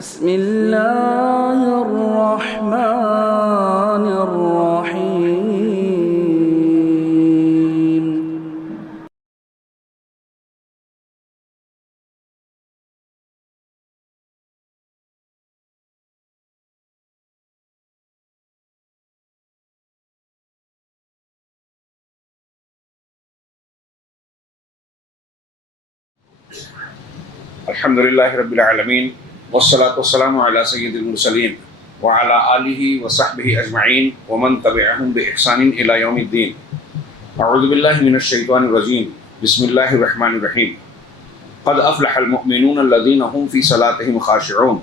بسم اللہ الرحمن الرحیم الحمدللہ رب العالمین والصلاة والسلام علی سید المرسلین وعلی آلہ وصحبہ اجمعین ومن تبعہم بإحسان الی یوم الدین. اعوذ باللہ من الشیطان الرجیم. بسم اللہ الرحمن الرحیم. قد افلح المؤمنون الذین هم فی صلاتهم خاشعون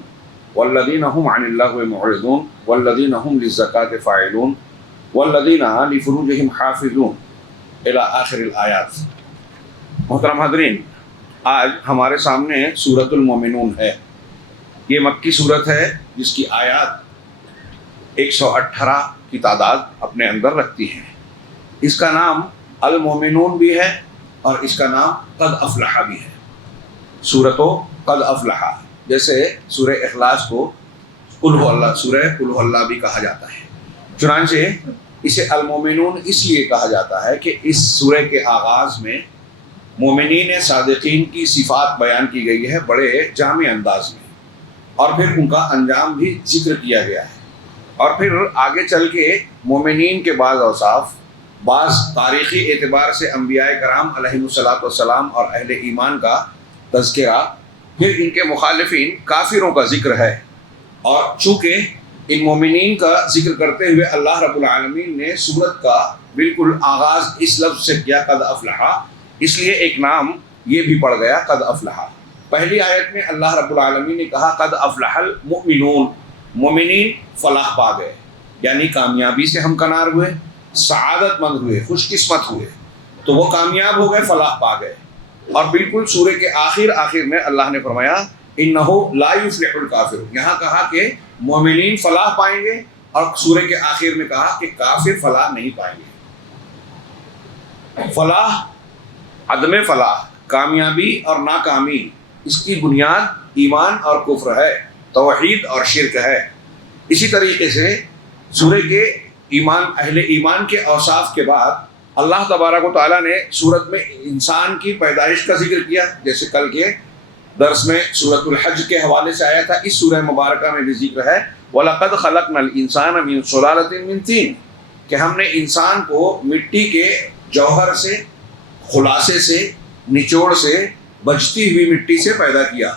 والذین هم عن اللغو معرضون والذین هم للزکاة فاعلون والذین لفروجهم حافظون الی آخر الآیات. محترم حاضرین، آج ہمارے سامنے سورۃ المومنون ہے. یہ مکی صورت ہے جس کی آیات 118 کی تعداد اپنے اندر رکھتی ہیں. اس کا نام المومنون بھی ہے اور اس کا نام قد افلح بھی ہے. سورۃ قد افلح، جیسے سورہ اخلاص کو قل هو اللہ، سورہ قل هو اللہ بھی کہا جاتا ہے. چنانچہ اسے المومنون اس لیے کہا جاتا ہے کہ اس سورہ کے آغاز میں مومنین صادقین کی صفات بیان کی گئی ہے بڑے جامع انداز میں، اور پھر ان کا انجام بھی ذکر کیا گیا ہے. اور پھر آگے چل کے مومنین کے بعض اوصاف، بعض تاریخی اعتبار سے انبیاء کرام علیہم الصلاۃ والسلام اور اہل ایمان کا تذکرہ، پھر ان کے مخالفین کافروں کا ذکر ہے. اور چونکہ ان مومنین کا ذکر کرتے ہوئے اللہ رب العالمین نے سورت کا بالکل آغاز اس لفظ سے کیا قد افلح، اس لیے ایک نام یہ بھی پڑ گیا قد افلح. پہلی آیت میں اللہ رب العالمین نے کہا قد افلح المؤمنون، مومنین فلاح پا گئے، یعنی کامیابی سے ہمکنار ہوئے، سعادت مند ہوئے، خوش قسمت ہوئے، تو وہ کامیاب ہو گئے، فلاح پا گئے. اور بالکل سورہ کے آخر میں اللہ نے فرمایا انہ لا یفلح الکافر، یہاں کہا کہ مومنین فلاح پائیں گے، اور سورہ کے آخر میں کہا کہ کافر فلاح نہیں پائیں گے. فلاح، عدم فلاح، کامیابی اور ناکامی، اس کی بنیاد ایمان اور کفر ہے، توحید اور شرک ہے. اسی طریقے سے سورہ کے اہل ایمان کے اوصاف کے بعد اللہ تبارک و تعالیٰ نے سورت میں انسان کی پیدائش کا ذکر کیا، جیسے کل کے درس میں سورۃ الحج کے حوالے سے آیا تھا. اس سورہ مبارکہ میں بھی ذکر ہے وَلَقَدْ خَلَقْنَا الْإِنسَانَ مِنْ سُلَالَةٍ مِنْ طِينٍ، کہ ہم نے انسان کو مٹی کے جوہر سے، خلاصے سے، نچوڑ سے، بجتی ہوئی مٹی سے پیدا کیا.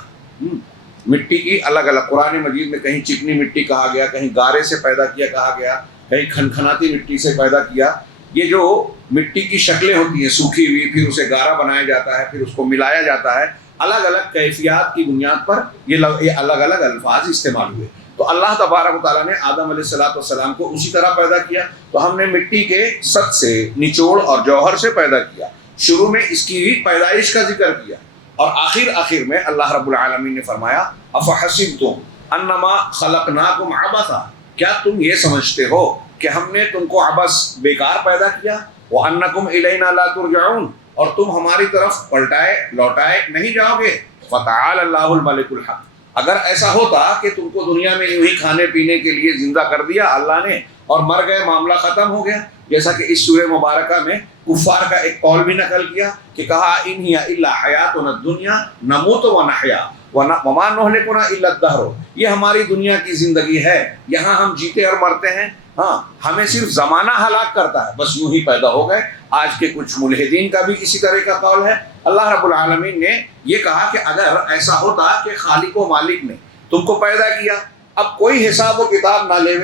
مٹی کی الگ الگ، قرآن مجید میں کہیں چکنی مٹی کہا گیا، کہیں گارے سے پیدا کیا کہا گیا، کہیں کھنکھناتی مٹی سے پیدا کیا. یہ جو مٹی کی شکلیں ہوتی ہیں سوکھی ہوئی، پھر اسے گارا بنایا جاتا ہے، پھر اس کو ملایا جاتا ہے، الگ الگ کیفیات کی بنیاد پر یہ الگ الگ الفاظ استعمال ہوئے. تو اللہ تبارک و تعالیٰ نے آدم علیہ الصلوۃ والسلام کو اسی طرح پیدا کیا. تو ہم نے مٹی کے سط سے، نچوڑ اور جوہر سے پیدا کیا. شروع میں اس کی پیدائش کا ذکر کیا، اور آخر میں اللہ رب العالمین نے فرمایا افحسبتم انما خلقناکم عبثا، کیا تم یہ سمجھتے ہو کہ ہم نے تم کو عبث، بیکار پیدا کیا، وانکم الینا لا ترجعون، اور تم ہماری طرف پلٹائے لوٹائے نہیں جاؤ گے. فتعالی اللہ الملک الحق، اگر ایسا ہوتا کہ تم کو دنیا میں یوں ہی کھانے پینے کے لیے زندہ کر دیا اللہ نے اور مر گئے، معاملہ ختم ہو گیا، جیسا کہ اس سورہ مبارکہ میں کفار کا ایک قول بھی نقل کیا کہ کہا ان ہی الا حیاتنا الدنیا نموت و نحیا وما نہلکنا الا الدہر، یہ ہماری دنیا کی زندگی ہے، یہاں ہم جیتے اور مرتے ہیں، ہاں ہمیں صرف زمانہ ہلاک کرتا ہے، بس یوں ہی پیدا ہو گئے. آج کے کچھ ملحدین کا بھی اسی طرح کا قول ہے. اللہ رب العالمین نے یہ کہا کہ اگر ایسا ہوتا کہ خالق و مالک نے تم کو پیدا کیا، اب کوئی حساب و کتاب نہ لے،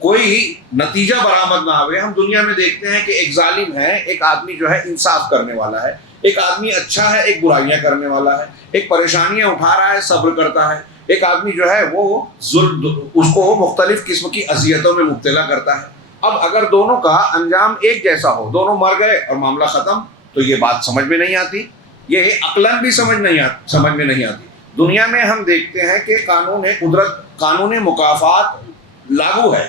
کوئی نتیجہ برآمد نہ آوے. ہم دنیا میں دیکھتے ہیں کہ ایک ظالم ہے، ایک آدمی جو ہے انصاف کرنے والا ہے، ایک آدمی اچھا ہے، ایک برائیاں کرنے والا ہے، ایک پریشانیاں اٹھا رہا ہے، صبر کرتا ہے، ایک آدمی جو ہے وہ اس کو مختلف قسم کی اذیتوں میں مبتلا کرتا ہے. اب اگر دونوں کا انجام ایک جیسا ہو، دونوں مر گئے اور معاملہ ختم، تو یہ بات سمجھ میں نہیں آتی، یہ عقلاً بھی سمجھ میں نہیں آتی. دنیا میں ہم دیکھتے ہیں کہ قانون قدرت، قانون مکافات لاگو ہے،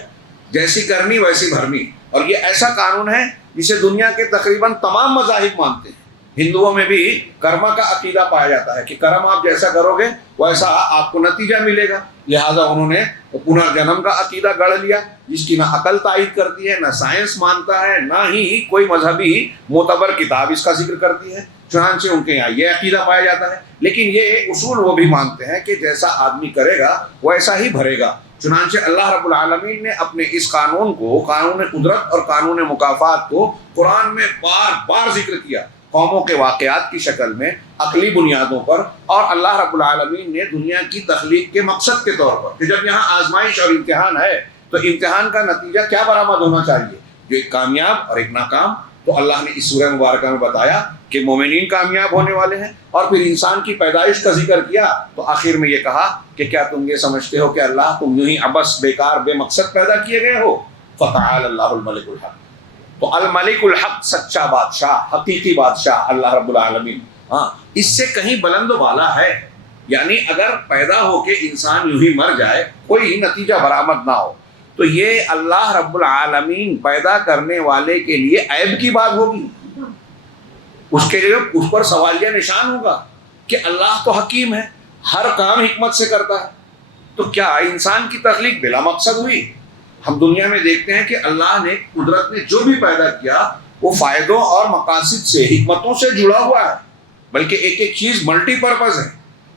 جیسی کرنی ویسی بھرنی، اور یہ ایسا قانون ہے جسے دنیا کے تقریباً تمام مذاہب مانتے ہیں. ہندوؤں میں بھی کرما کا عقیدہ پایا جاتا ہے کہ کرم آپ جیسا کرو گے ویسا آپ کو نتیجہ ملے گا، لہذا انہوں نے پنرجنم کا عقیدہ گڑھ لیا، جس کی نہ عقل تائید کرتی ہے، نہ سائنس مانتا ہے، نہ ہی کوئی مذہبی معتبر کتاب اس کا ذکر کرتی ہے، چنانچہ ان کے یہاں یہ عقیدہ پایا جاتا ہے۔ لیکن یہ اصول وہ بھی مانتے ہیں کہ جیسا آدمی کرے گا ویسا ہی بھرے گا، چنانچہ اللہ رب العالمین نے اپنے اس قانون کو، قانون قدرت اور قانون مکافات کو قرآن میں بار بار ذکر کیا، قوموں کے واقعات کی شکل میں، عقلی بنیادوں پر، اور اللہ رب العالمین نے دنیا کی تخلیق کے مقصد کے طور پر کہ جب یہاں آزمائش اور امتحان ہے تو امتحان کا نتیجہ کیا برآمد ہونا چاہیے، جو ایک کامیاب اور ایک ناکام۔ تو اللہ نے اس سورہ مبارکہ میں بتایا کہ مومنین کامیاب ہونے والے ہیں، اور پھر انسان کی پیدائش کا ذکر کیا تو آخر میں یہ کہا کہ کیا تم یہ سمجھتے ہو کہ اللہ تم یوں ہی عبث بیکار بے مقصد پیدا کیے گئے ہو؟ فتعال اللہ الملک الحق۔ تو الملک الحق، سچا بادشاہ، حقیقی بادشاہ اللہ رب العالمین، ہاں، اس سے کہیں بلند و بالا ہے۔ یعنی اگر پیدا ہو کے انسان یوں ہی مر جائے، کوئی نتیجہ برآمد نہ ہو، تو یہ اللہ رب العالمین پیدا کرنے والے کے لیے عیب کی بات ہوگی، اس کے لیے اس پر سوالیہ نشان ہوگا کہ اللہ تو حکیم ہے، ہر کام حکمت سے کرتا ہے، تو کیا انسان کی تخلیق بلا مقصد ہوئی؟ ہم دنیا میں دیکھتے ہیں کہ اللہ نے، قدرت نے جو بھی پیدا کیا وہ فائدوں اور مقاصد سے، حکمتوں سے جڑا ہوا ہے، بلکہ ایک ایک چیز ملٹی پرپز ہے۔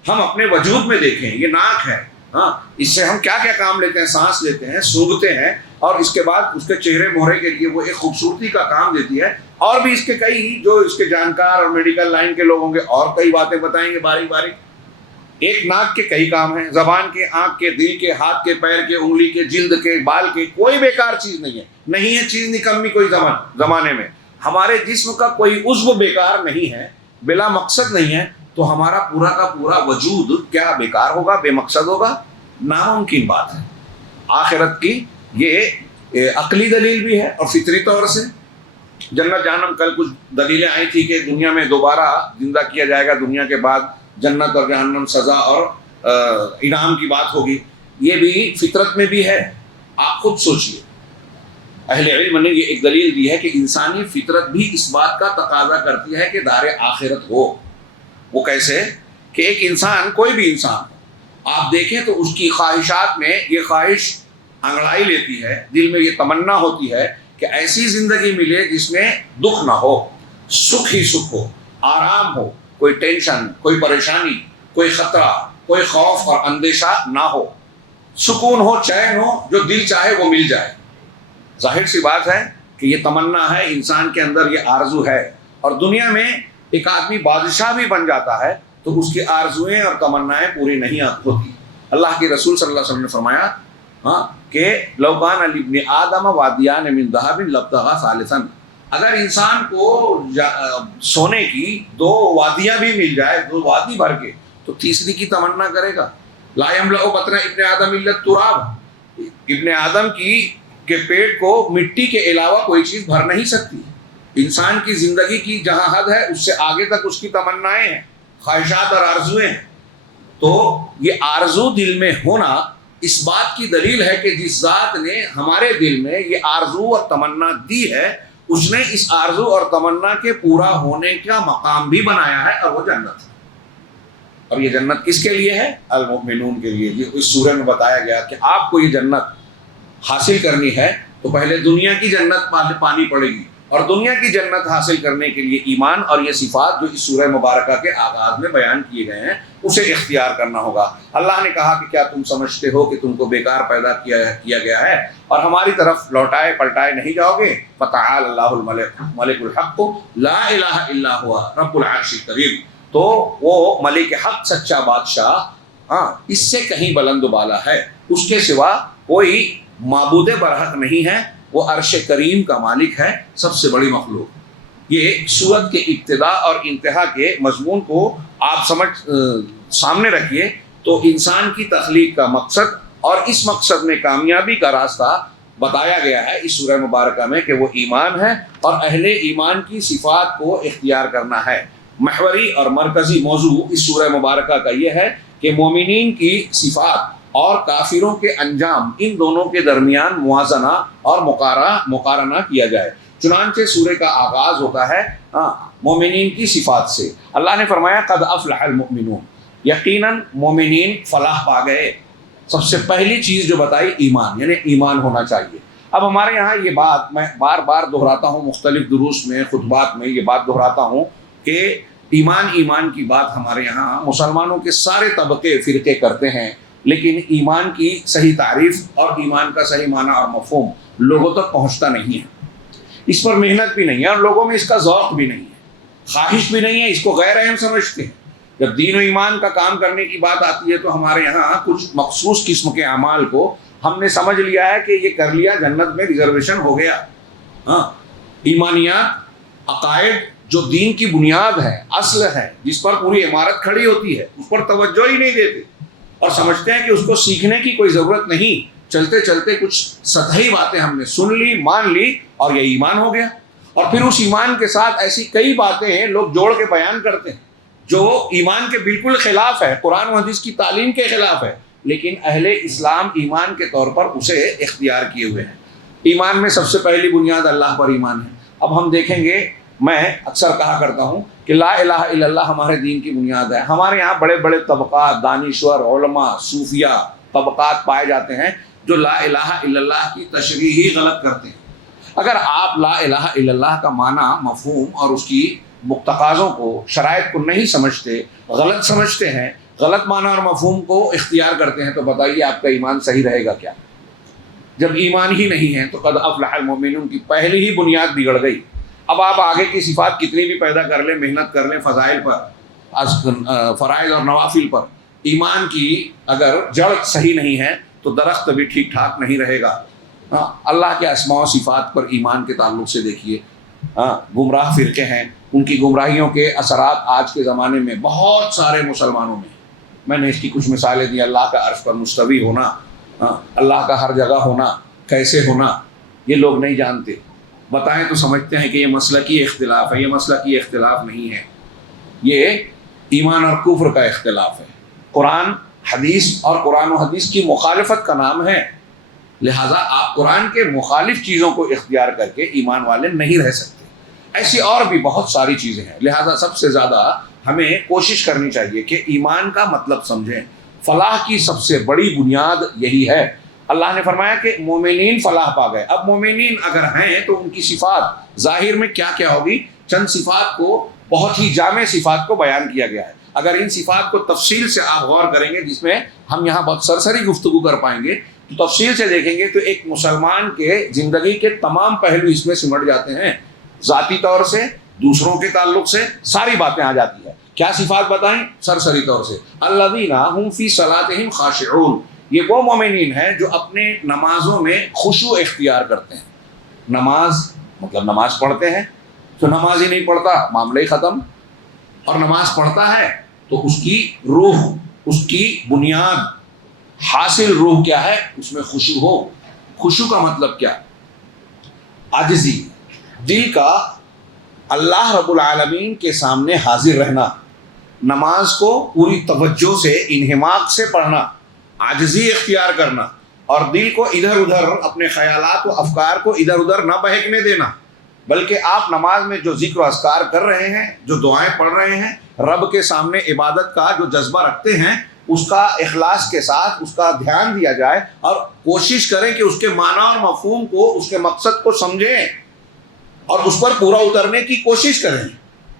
ہم اپنے وجود میں دیکھیں، یہ ناک ہے، ہاں، اس سے ہم کیا کیا کام لیتے ہیں، سانس لیتے ہیں، سونگھتے ہیں، اور اس کے بعد اس کے چہرے مہرے کے لیے وہ ایک خوبصورتی کا کام دیتی ہے، اور بھی اس کے کئی، جو اس کے جانکار اور میڈیکل لائن کے لوگ ہوں گے اور کئی باتیں بتائیں گے باریک باریک۔ ایک ناک کے کئی کام ہیں، زبان کے، آنکھ کے، دل کے، ہاتھ کے، پیر کے، انگلی کے، جلد کے، بال کے، کوئی بیکار چیز نہیں ہے، نہیں ہے چیز نکمی کوئی زمانے میں۔ ہمارے جسم کا کوئی عضو بیکار نہیں ہے، بلا مقصد نہیں ہے، تو ہمارا پورا کا پورا وجود کیا بیکار ہوگا، بے مقصد ہوگا؟ ناممکن بات ہے۔ آخرت کی یہ عقلی دلیل بھی ہے اور فطری طور سے۔ جنت جہنم، کل کچھ دلیلیں آئی تھی کہ دنیا میں دوبارہ زندہ کیا جائے گا، دنیا کے بعد جنت اور جہنم، سزا اور انعام کی بات ہوگی، یہ بھی فطرت میں بھی ہے۔ آپ خود سوچئے، اہل علم نے یہ ایک دلیل دی ہے کہ انسانی فطرت بھی اس بات کا تقاضا کرتی ہے کہ دار آخرت ہو۔ وہ کیسے؟ کہ ایک انسان، کوئی بھی انسان آپ دیکھیں تو اس کی خواہشات میں یہ خواہش انگڑائی لیتی ہے، دل میں یہ تمنا ہوتی ہے کہ ایسی زندگی ملے جس میں دکھ نہ ہو، سکھ ہی سکھ ہو، آرام ہو، کوئی ٹینشن، کوئی پریشانی، کوئی خطرہ، کوئی خوف اور اندیشہ نہ ہو، سکون ہو، چین ہو، جو دل چاہے وہ مل جائے۔ ظاہر سی بات ہے کہ یہ تمنا ہے، انسان کے اندر یہ آرزو ہے، اور دنیا میں ایک آدمی بادشاہ بھی بن جاتا ہے تو اس کی آرزویں اور تمنائیں پوری نہیں ہوتی۔ اللہ کے رسول صلی اللہ علیہ وسلم نے فرمایا کہ لو کان لابن آدم وادیان من ذهب لابتغى ثالثا، اگر انسان کو سونے کی دو وادیاں بھی مل جائے، دو وادی بھر کے، تو تیسری کی تمنا کرے گا۔ لا يملأ بطن ابن آدم الا التراب، ابن آدم کے پیٹ کو مٹی کے علاوہ کوئی چیز بھر نہیں سکتی۔ انسان کی زندگی کی جہاں حد ہے اس سے آگے تک اس کی تمنائیں ہیں، خواہشات اور آرزویں ہیں۔ تو یہ آرزو دل میں ہونا اس بات کی دلیل ہے کہ جس ذات نے ہمارے دل میں یہ آرزو اور تمنا دی ہے، اس نے اس آرزو اور تمنا کے پورا ہونے کا مقام بھی بنایا ہے، اور وہ جنت ہے۔ اور یہ جنت کس کے لیے ہے؟ المؤمنون کے لیے۔ یہ اس سورہ میں بتایا گیا کہ آپ کو یہ جنت حاصل کرنی ہے تو پہلے دنیا کی جنت پانی پڑے گی، اور دنیا کی جنت حاصل کرنے کے لیے ایمان اور یہ صفات جو اس سورہ مبارکہ کے آغاز میں بیان کیے گئے ہیں اسے اختیار کرنا ہوگا۔ اللہ نے کہا کہ کیا تم سمجھتے ہو کہ تم کو بیکار پیدا کیا گیا ہے اور ہماری طرف لوٹائے پلٹائے نہیں جاؤ گے؟ فتعال اللہ الملک الحق لا الہ الا ہوا رب العرش الکریم۔ تو وہ ملک حق، سچا بادشاہ، ہاں، اس سے کہیں بلند و بالا ہے، اس کے سوا کوئی معبود برحق نہیں ہے، وہ عرش کریم کا مالک ہے، سب سے بڑی مخلوق۔ یہ سورت کے ابتدا اور انتہا کے مضمون کو آپ سامنے رکھیے تو انسان کی تخلیق کا مقصد اور اس مقصد میں کامیابی کا راستہ بتایا گیا ہے اس سورہ مبارکہ میں، کہ وہ ایمان ہے اور اہل ایمان کی صفات کو اختیار کرنا ہے۔ محوری اور مرکزی موضوع اس سورہ مبارکہ کا یہ ہے کہ مومنین کی صفات اور کافروں کے انجام، ان دونوں کے درمیان موازنہ اور مقارنہ کیا جائے۔ چنانچہ سورہ کا آغاز ہوتا ہے مومنین کی صفات سے. اللہ نے فرمایا قد افلح المؤمنون، یقیناً مومنین فلاح پا گئے. سب سے پہلی چیز جو بتائی ایمان، یعنی ایمان ہونا چاہیے. اب ہمارے یہاں یہ بات میں بار بار دہراتا ہوں، مختلف دروس میں خطبات میں یہ بات دہراتا ہوں کہ ایمان کی بات ہمارے یہاں مسلمانوں کے سارے طبقے فرقے کرتے ہیں، لیکن ایمان کی صحیح تعریف اور ایمان کا صحیح معنی اور مفہوم لوگوں تک پہنچتا نہیں ہے. اس پر محنت بھی نہیں ہے اور لوگوں میں اس کا ذوق بھی نہیں ہے، خواہش بھی نہیں ہے، اس کو غیر اہم سمجھتے ہیں. جب دین و ایمان کا کام کرنے کی بات آتی ہے تو ہمارے یہاں کچھ مخصوص قسم کے اعمال کو ہم نے سمجھ لیا ہے کہ یہ کر لیا جنت میں ریزرویشن ہو گیا. ایمانیات، عقائد جو دین کی بنیاد ہے، اصل ہے، جس پر پوری عمارت کھڑی ہوتی ہے، اس پر توجہ ہی نہیں دیتے اور سمجھتے ہیں کہ اس کو سیکھنے کی کوئی ضرورت نہیں. چلتے چلتے کچھ سطحی باتیں ہم نے سن لی، مان لی اور یہ ایمان ہو گیا. اور پھر اس ایمان کے ساتھ ایسی کئی باتیں لوگ جوڑ کے بیان کرتے ہیں جو ایمان کے بالکل خلاف ہے، قرآن و حدیث کی تعلیم کے خلاف ہے، لیکن اہل اسلام ایمان کے طور پر اسے اختیار کیے ہوئے ہیں. ایمان میں سب سے پہلی بنیاد اللہ پر ایمان ہے. اب ہم دیکھیں گے، میں اکثر کہا کرتا ہوں کہ لا الہ الا اللہ ہمارے دین کی بنیاد ہے. ہمارے یہاں بڑے بڑے طبقات، دانشور، علماء، صوفیہ طبقات پائے جاتے ہیں جو لا الہ الا اللہ کی تشریح ہی غلط کرتے ہیں. اگر آپ لا الہ الا اللہ کا معنی، مفہوم اور اس کی تقاضوں کو، شرائط کو نہیں سمجھتے، غلط سمجھتے ہیں، غلط معنی اور مفہوم کو اختیار کرتے ہیں، تو بتائیے آپ کا ایمان صحیح رہے گا کیا؟ جب ایمان ہی نہیں ہے تو قد افلح المؤمنون کی پہلی ہی بنیاد بگڑ گئی. اب آپ آگے کی صفات کتنی بھی پیدا کر لیں، محنت کر لیں فضائل پر، فرائض اور نوافل پر، ایمان کی اگر جڑ صحیح نہیں ہے تو درخت بھی ٹھیک ٹھاک نہیں رہے گا. اللہ کے اسماء و صفات پر ایمان کے تعلق سے دیکھیے، گمراہ فرقے ہیں، ان کی گمراہیوں کے اثرات آج کے زمانے میں بہت سارے مسلمانوں میں. میں نے اس کی کچھ مثالیں دی. اللہ کا عرش پر مستوی ہونا، اللہ کا ہر جگہ ہونا، کیسے ہونا، یہ لوگ نہیں جانتے. بتائیں تو سمجھتے ہیں کہ یہ مسلکی اختلاف ہے. یہ مسلکی اختلاف نہیں ہے، یہ ایمان اور کفر کا اختلاف ہے. قرآن حدیث اور قرآن و حدیث کی مخالفت کا نام ہے. لہٰذا آپ قرآن کے مخالف چیزوں کو اختیار کر کے ایمان والے نہیں رہ سکتے. ایسی اور بھی بہت ساری چیزیں ہیں. لہٰذا سب سے زیادہ ہمیں کوشش کرنی چاہیے کہ ایمان کا مطلب سمجھیں. فلاح کی سب سے بڑی بنیاد یہی ہے. اللہ نے فرمایا کہ مومنین فلاح پا گئے. اب مومنین اگر ہیں تو ان کی صفات ظاہر میں کیا کیا ہوگی؟ چند صفات کو، بہت ہی جامع صفات کو بیان کیا گیا ہے. اگر ان صفات کو تفصیل سے آپ غور کریں گے، جس میں ہم یہاں بہت سرسری گفتگو کر پائیں گے، تو تفصیل سے دیکھیں گے تو ایک مسلمان کے زندگی کے تمام پہلو اس میں سمٹ جاتے ہیں. ذاتی طور سے، دوسروں کے تعلق سے ساری باتیں آ جاتی ہیں. کیا صفات بتائیں؟ سرسری طور سے الذین هم فی صلاتہم خاشعون، یہ وہ مومنین ہیں جو اپنے نمازوں میں خشوع اختیار کرتے ہیں. نماز مطلب نماز پڑھتے ہیں، تو نماز ہی نہیں پڑھتا معاملہ ہی ختم. اور نماز پڑھتا ہے تو اس کی روح، اس کی بنیاد، حاصل روح کیا ہے؟ اس میں خشوع ہو. خشوع کا مطلب کیا؟ عاجزی، دل کا اللہ رب العالمین کے سامنے حاضر رہنا، نماز کو پوری توجہ سے، انہماک سے پڑھنا، عاجزی اختیار کرنا، اور دل کو ادھر ادھر، اپنے خیالات و افکار کو ادھر ادھر نہ بہکنے دینا، بلکہ آپ نماز میں جو ذکر و اذکار کر رہے ہیں، جو دعائیں پڑھ رہے ہیں، رب کے سامنے عبادت کا جو جذبہ رکھتے ہیں، اس کا اخلاص کے ساتھ اس کا دھیان دیا جائے، اور کوشش کریں کہ اس کے معنی اور مفہوم کو، اس کے مقصد کو سمجھیں اور اس پر پورا اترنے کی کوشش کریں.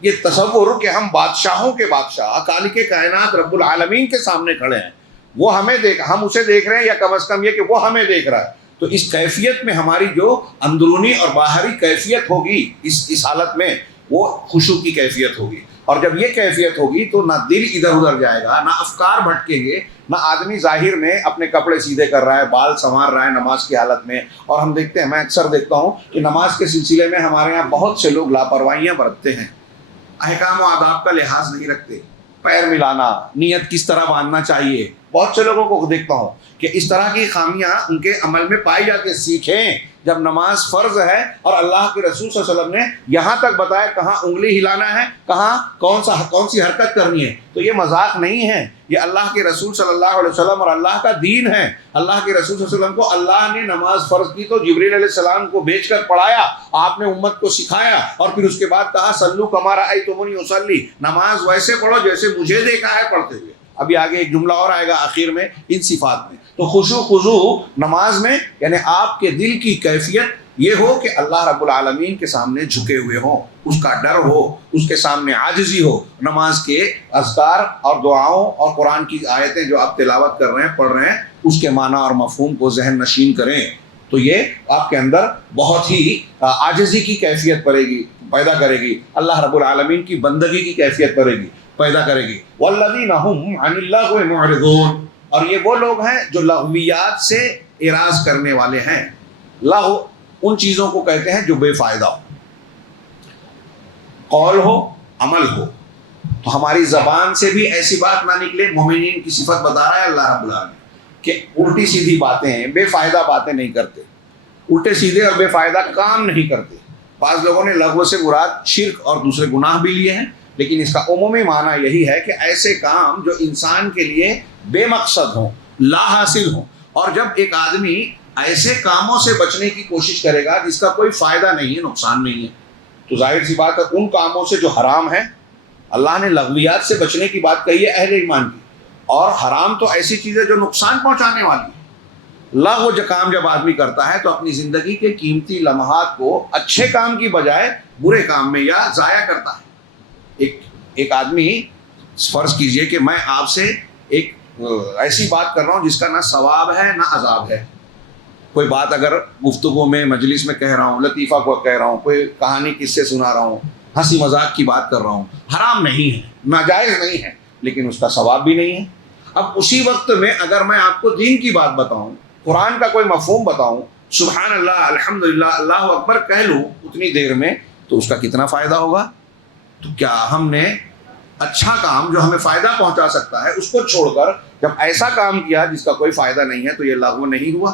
یہ تصور کہ ہم بادشاہوں کے بادشاہ، خالق کائنات رب العالمین کے سامنے کھڑے ہیں، وہ ہمیں ہم اسے دیکھ رہے ہیں، یا کم از کم یہ کہ وہ ہمیں دیکھ رہا ہے، تو اس کیفیت میں ہماری جو اندرونی اور باہری کیفیت ہوگی اس حالت میں، وہ خشوع کی کیفیت ہوگی. اور جب یہ کیفیت ہوگی تو نہ دل ادھر ادھر جائے گا، نہ افکار بھٹکیں گے، نہ آدمی ظاہر میں اپنے کپڑے سیدھے کر رہا ہے، بال سنوار رہا ہے نماز کی حالت میں. اور ہم دیکھتے ہیں، میں اکثر دیکھتا ہوں کہ نماز کے سلسلے میں ہمارے یہاں بہت سے لوگ لاپرواہیاں برتتے ہیں، احکام و آداب کا لحاظ نہیں رکھتے. پیر ملانا، نیت کس طرح باندھنا چاہیے، بہت سے لوگوں کو دیکھتا ہوں کہ اس طرح کی خامیاں ان کے عمل میں پائی جاتی. سیکھیں جب نماز فرض ہے اور اللہ کے رسول صلی اللہ علیہ وسلم نے یہاں تک بتایا کہاں انگلی ہلانا ہے, کہاں کون سی حرکت کرنی ہے, تو یہ مذاق نہیں ہے, یہ اللہ کے رسول صلی اللہ علیہ وسلم اور اللہ کا دین ہے. اللہ کے رسول صلی اللہ علیہ وسلم کو اللہ نے نماز فرض کی تو جبریل علیہ السلام کو بھیج کر پڑھایا, آپ نے امت کو سکھایا, اور پھر اس کے بعد کہا صلو کما رأیتمونی اصلی, نماز ویسے پڑھو جیسے مجھے دیکھا ہے پڑھتے ہوئے. ابھی آگے ایک جملہ اور آئے گا آخر میں ان صفات میں. تو خشوع خضوع نماز میں یعنی آپ کے دل کی کیفیت یہ ہو کہ اللہ رب العالمین کے سامنے جھکے ہوئے ہوں, اس کا ڈر ہو, اس کے سامنے عاجزی ہو. نماز کے اذکار اور دعاؤں اور قرآن کی آیتیں جو آپ تلاوت کر رہے ہیں, پڑھ رہے ہیں, اس کے معنی اور مفہوم کو ذہن نشین کریں, تو یہ آپ کے اندر بہت ہی عاجزی کی کیفیت پیدا کرے گی. اللہ رب العالمین کی بندگی کی کیفیت پیدا کرے گی. والذین هم عن اللغو معرضون, اور یہ وہ لوگ ہیں جو لغویات سے اعراض کرنے والے ہیں. لغو ان چیزوں کو کہتے ہیں جو بے فائدہ ہو, قول ہو, عمل ہو. تو ہماری زبان سے بھی ایسی بات نہ نکلے. مومنین کی صفت بتا رہا ہے اللہ رب العالمین کہ الٹی سیدھی باتیں ہیں, بے فائدہ باتیں نہیں کرتے, الٹے سیدھے اور بے فائدہ کام نہیں کرتے. بعض لوگوں نے لغو سے مراد شرک اور دوسرے گناہ بھی لیے ہیں, لیکن اس کا عمومی معنی یہی ہے کہ ایسے کام جو انسان کے لیے بے مقصد ہوں, لا حاصل ہوں. اور جب ایک آدمی ایسے کاموں سے بچنے کی کوشش کرے گا جس کا کوئی فائدہ نہیں ہے, نقصان نہیں ہے, تو ظاہر سی بات ہے ان کاموں سے جو حرام ہے, اللہ نے لغویات سے بچنے کی بات کہی ہے اہل ایمان کی, اور حرام تو ایسی چیز ہے جو نقصان پہنچانے والی ہے. لغو جو کام جب آدمی کرتا ہے تو اپنی زندگی کے قیمتی لمحات کو اچھے کام کی بجائے برے کام میں یا ضائع کرتا ہے. ایک آدمی فرض کیجئے کہ میں آپ سے ایک ایسی بات کر رہا ہوں جس کا نہ ثواب ہے نہ عذاب ہے. کوئی بات اگر گفتگو میں مجلس میں کہہ رہا ہوں, لطیفہ کو کہہ رہا ہوں, کوئی کہانی کس سے سنا رہا ہوں, ہنسی مذاق کی بات کر رہا ہوں, حرام نہیں ہے, ناجائز نہیں ہے, لیکن اس کا ثواب بھی نہیں ہے. اب اسی وقت میں اگر میں آپ کو دین کی بات بتاؤں, قرآن کا کوئی مفہوم بتاؤں, سبحان اللہ, الحمدللہ, اللہ اکبر کہہ لوں اتنی دیر میں, تو اس کا کتنا فائدہ ہوگا. تو کیا ہم نے اچھا کام جو ہمیں فائدہ پہنچا سکتا ہے اس کو چھوڑ کر جب ایسا کام کیا جس کا کوئی فائدہ نہیں ہے, تو یہ لغو نہیں ہوا.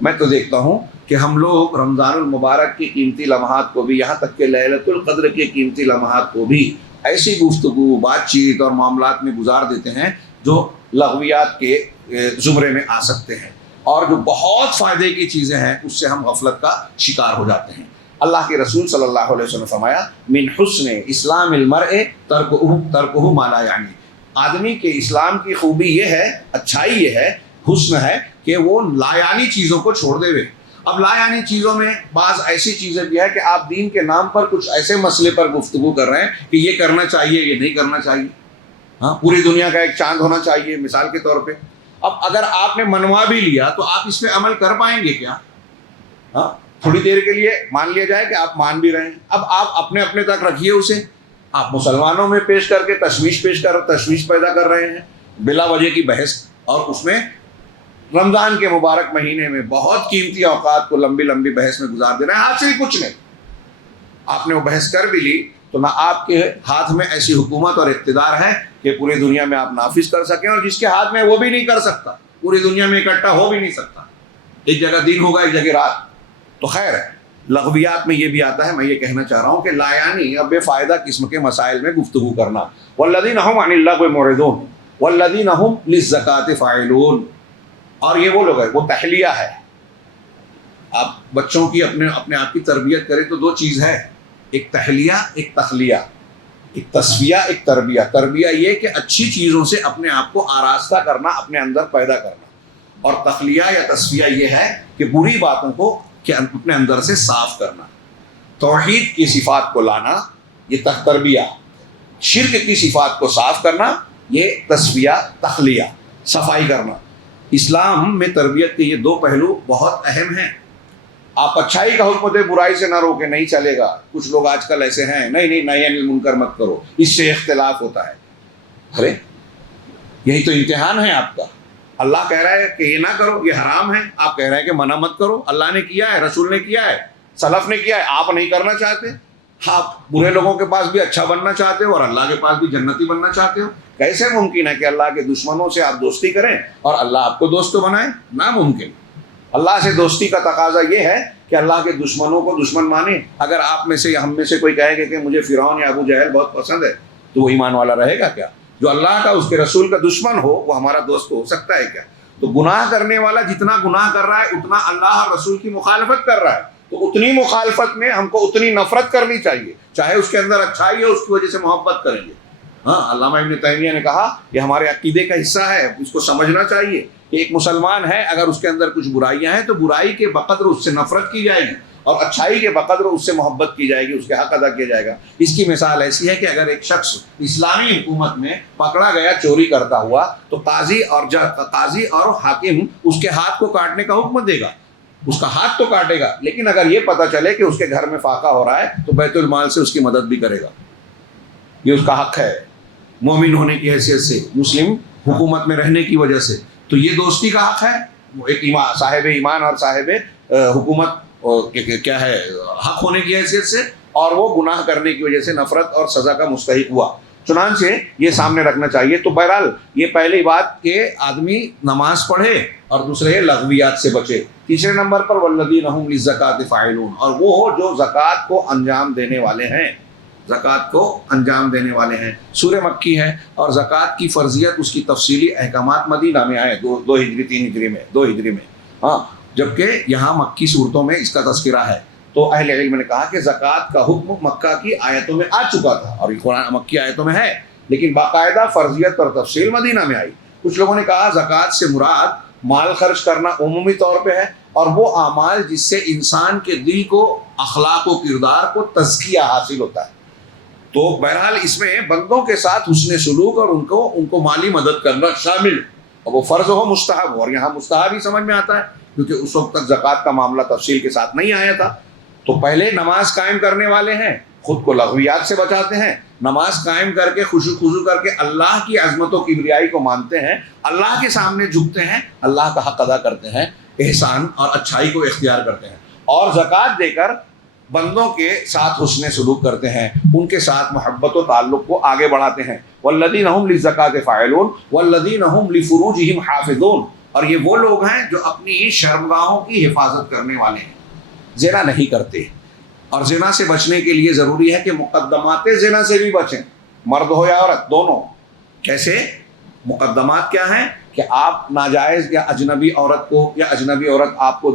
میں تو دیکھتا ہوں کہ ہم لوگ رمضان المبارک کی قیمتی لمحات کو بھی, یہاں تک کہ لیلۃ القدر کی قیمتی لمحات کو بھی ایسی گفتگو, بات چیت اور معاملات میں گزار دیتے ہیں جو لغویات کے زمرے میں آ سکتے ہیں, اور جو بہت فائدے کی چیزیں ہیں اس سے ہم غفلت کا شکار ہو جاتے ہیں. اللہ کے رسول صلی اللہ علیہ وسلم نے فرمایا من حسن اسلام المرء ترکہ ما لا یعنی, آدمی کے اسلام کی خوبی یہ ہے, اچھائی یہ ہے, حسن ہے کہ وہ لایانی چیزوں کو چھوڑ دے. اب لایانی چیزوں میں بعض ایسی چیزیں بھی ہے کہ آپ دین کے نام پر کچھ ایسے مسئلے پر گفتگو کر رہے ہیں کہ یہ کرنا چاہیے, یہ نہیں کرنا چاہیے. ہاں, پوری دنیا کا ایک چاند ہونا چاہیے مثال کے طور پہ. اب اگر آپ نے منوا بھی لیا تو آپ اس پہ عمل کر پائیں گے کیا؟ ہاں, تھوڑی دیر کے لیے مان لیا جائے کہ آپ مان بھی رہے ہیں, اب آپ اپنے تک رکھیے اسے. آپ مسلمانوں میں پیش کر کے تشویش پیدا کر رہے ہیں بلا وجہ کی بحث, اور اس میں رمضان کے مبارک مہینے میں بہت قیمتی اوقات کو لمبی بحث میں گزار دے رہے ہیں. حاصل کچھ نہیں. آپ نے وہ بحث کر بھی لی تو نہ آپ کے ہاتھ میں ایسی حکومت اور اقتدار ہے کہ پوری دنیا میں آپ نافذ کر سکیں, اور جس کے ہاتھ میں وہ بھی نہیں کر سکتا, پوری دنیا میں اکٹھا ہو بھی نہیں سکتا. ایک جگہ دن ہوگا, ایک جگہ رات. تو خیر ہے, لغویات میں یہ بھی آتا ہے. میں یہ کہنا چاہ رہا ہوں کہ لایانی اب بے فائدہ قسم کے مسائل میں گفتگو کرنا. والذین هم عن اللغو معرضون والذین هم للزکاة فاعلون, اور یہ وہ لوگ ہیں, وہ تحلیہ ہے. آپ بچوں کی اپنے آپ کی تربیت کریں تو دو چیز ہے, ایک تحلیہ, ایک تخلیہ, ایک تصفیہ, ایک تربیہ. تربیہ یہ کہ اچھی چیزوں سے اپنے آپ کو آراستہ کرنا, اپنے اندر پیدا کرنا, اور تخلیہ یا تصفیہ یہ ہے کہ بری باتوں کو اپنے اندر سے صاف کرنا. توحید کی صفات کو لانا یہ تربیہ, شرک کی صفات کو صاف کرنا یہ تصفیہ, تخلیہ, صفائی کرنا. اسلام میں تربیت کے یہ دو پہلو بہت اہم ہیں. آپ اچھائی کا حکم دے, برائی سے نہ روکے, نہیں چلے گا. کچھ لوگ آج کل ایسے ہیں, نہیں نہی عن المنکر مت کرو, اس سے اختلاف ہوتا ہے. ارے یہی تو امتحان ہے آپ کا. اللہ کہہ رہا ہے کہ یہ نہ کرو, یہ حرام ہے, آپ کہہ رہے ہیں کہ منع مت کرو. اللہ نے کیا ہے, رسول نے کیا ہے, سلف نے کیا ہے, آپ نہیں کرنا چاہتے. آپ برے لوگوں کے پاس بھی اچھا بننا چاہتے ہو اور اللہ کے پاس بھی جنتی بننا چاہتے ہو. کیسے ممکن ہے کہ اللہ کے دشمنوں سے آپ دوستی کریں اور اللہ آپ کو دوست بنائے؟ ناممکن۔ اللہ سے دوستی کا تقاضا یہ ہے کہ اللہ کے دشمنوں کو دشمن مانیں۔ اگر آپ میں سے یا ہم میں سے کوئی کہے گا کہ مجھے فرعون یا ابو جہل بہت پسند ہے، تو وہ ایمان والا رہے گا کیا؟ جو اللہ کا اس کے رسول کا دشمن ہو وہ ہمارا دوست ہو سکتا ہے کیا؟ تو گناہ کرنے والا جتنا گناہ کر رہا ہے اتنا اللہ اور رسول کی مخالفت کر رہا ہے، تو اتنی مخالفت میں ہم کو اتنی نفرت کرنی چاہیے، چاہے اس کے اندر اچھائی ہے اس کی وجہ سے محبت کریں گے۔ ہاں، علامہ ابن تیمیہ نے کہا یہ ہمارے عقیدے کا حصہ ہے، اس کو سمجھنا چاہیے کہ ایک مسلمان ہے، اگر اس کے اندر کچھ برائیاں ہیں تو برائی کے بقدر اس سے نفرت کی جائے گی اور اچھائی کے بقدر اس سے محبت کی جائے گی، اس کے حق ادا کیا جائے گا۔ اس کی مثال ایسی ہے کہ اگر ایک شخص اسلامی حکومت میں پکڑا گیا چوری کرتا ہوا تو قاضی اور حاکم اس کے ہاتھ کو کاٹنے کا حکم دے گا، اس کا ہاتھ تو کاٹے گا، لیکن اگر یہ پتہ چلے کہ اس کے گھر میں فاقہ ہو رہا ہے تو بیت المال سے اس کی مدد بھی کرے گا۔ یہ اس کا حق ہے مومن ہونے کی حیثیت سے، مسلم حکومت میں رہنے کی وجہ سے، تو یہ دوستی کا حق ہے۔ ایک صاحب ایمان اور صاحب حکومت کیا ہے حق ہونے کی حیثیت سے، اور وہ گناہ کرنے کی وجہ سے نفرت اور سزا کا مستحق ہوا۔ چنانچہ یہ سامنے رکھنا چاہیے۔ تو بہرحال یہ پہلی بات کہ آدمی نماز پڑھے اور دوسرے لغویات سے بچے۔ تیسرے نمبر پر والذین هم للزکاۃ فاعلون، اور وہ جو زکوٰۃ کو انجام دینے والے ہیں، زکوٰۃ کو انجام دینے والے ہیں۔ سورہ مکی ہے اور زکوٰۃ کی فرضیت، اس کی تفصیلی احکامات مدینہ میں آئے، دو ہجری میں ہاں، جبکہ یہاں مکی صورتوں میں اس کا تذکرہ ہے۔ تو اہل علم نے کہا کہ زکوٰۃ کا حکم مکہ کی آیتوں میں آ چکا تھا اور یہ قرآن مکی آیتوں میں ہے، لیکن باقاعدہ فرضیت اور تفصیل مدینہ میں آئی۔ کچھ لوگوں نے کہا زکوٰۃ سے مراد مال خرچ کرنا عمومی طور پہ ہے، اور وہ اعمال جس سے انسان کے دل کو، اخلاق و کردار کو تزکیہ حاصل ہوتا ہے۔ تو بہرحال اس میں بندوں کے ساتھ حسن سلوک اور ان کو مالی مدد کرنا شامل، اور وہ فرض ہو مستحب ہو، اور یہاں مستحب ہی سمجھ میں آتا ہے کیونکہ اس وقت تک زکوٰۃ کا معاملہ تفصیل کے ساتھ نہیں آیا تھا۔ تو پہلے نماز قائم کرنے والے ہیں، خود کو لغویات سے بچاتے ہیں، نماز قائم کر کے خضوع کر کے اللہ کی عظمت و کبریائی کو مانتے ہیں، اللہ کے سامنے جھکتے ہیں، اللہ کا حق ادا کرتے ہیں، احسان اور اچھائی کو اختیار کرتے ہیں، اور زکوٰۃ دے کر بندوں کے ساتھ حسن سلوک کرتے ہیں، ان کے ساتھ محبت و تعلق کو آگے بڑھاتے ہیں۔ والذین هم للزکاۃ فاعلون والذین هم لفروجهم حافظون، اور یہ وہ لوگ ہیں جو اپنی شرمگاہوں کی حفاظت کرنے والے ہیں، زنا نہیں کرتے۔ اور زنا سے بچنے کے لیے ضروری ہے کہ مقدمات زنا سے بھی بچیں، مرد ہو یا عورت دونوں۔ کیسے؟ مقدمات کیا ہیں کہ آپ ناجائز یا اجنبی عورت کو یا اجنبی عورت آپ کو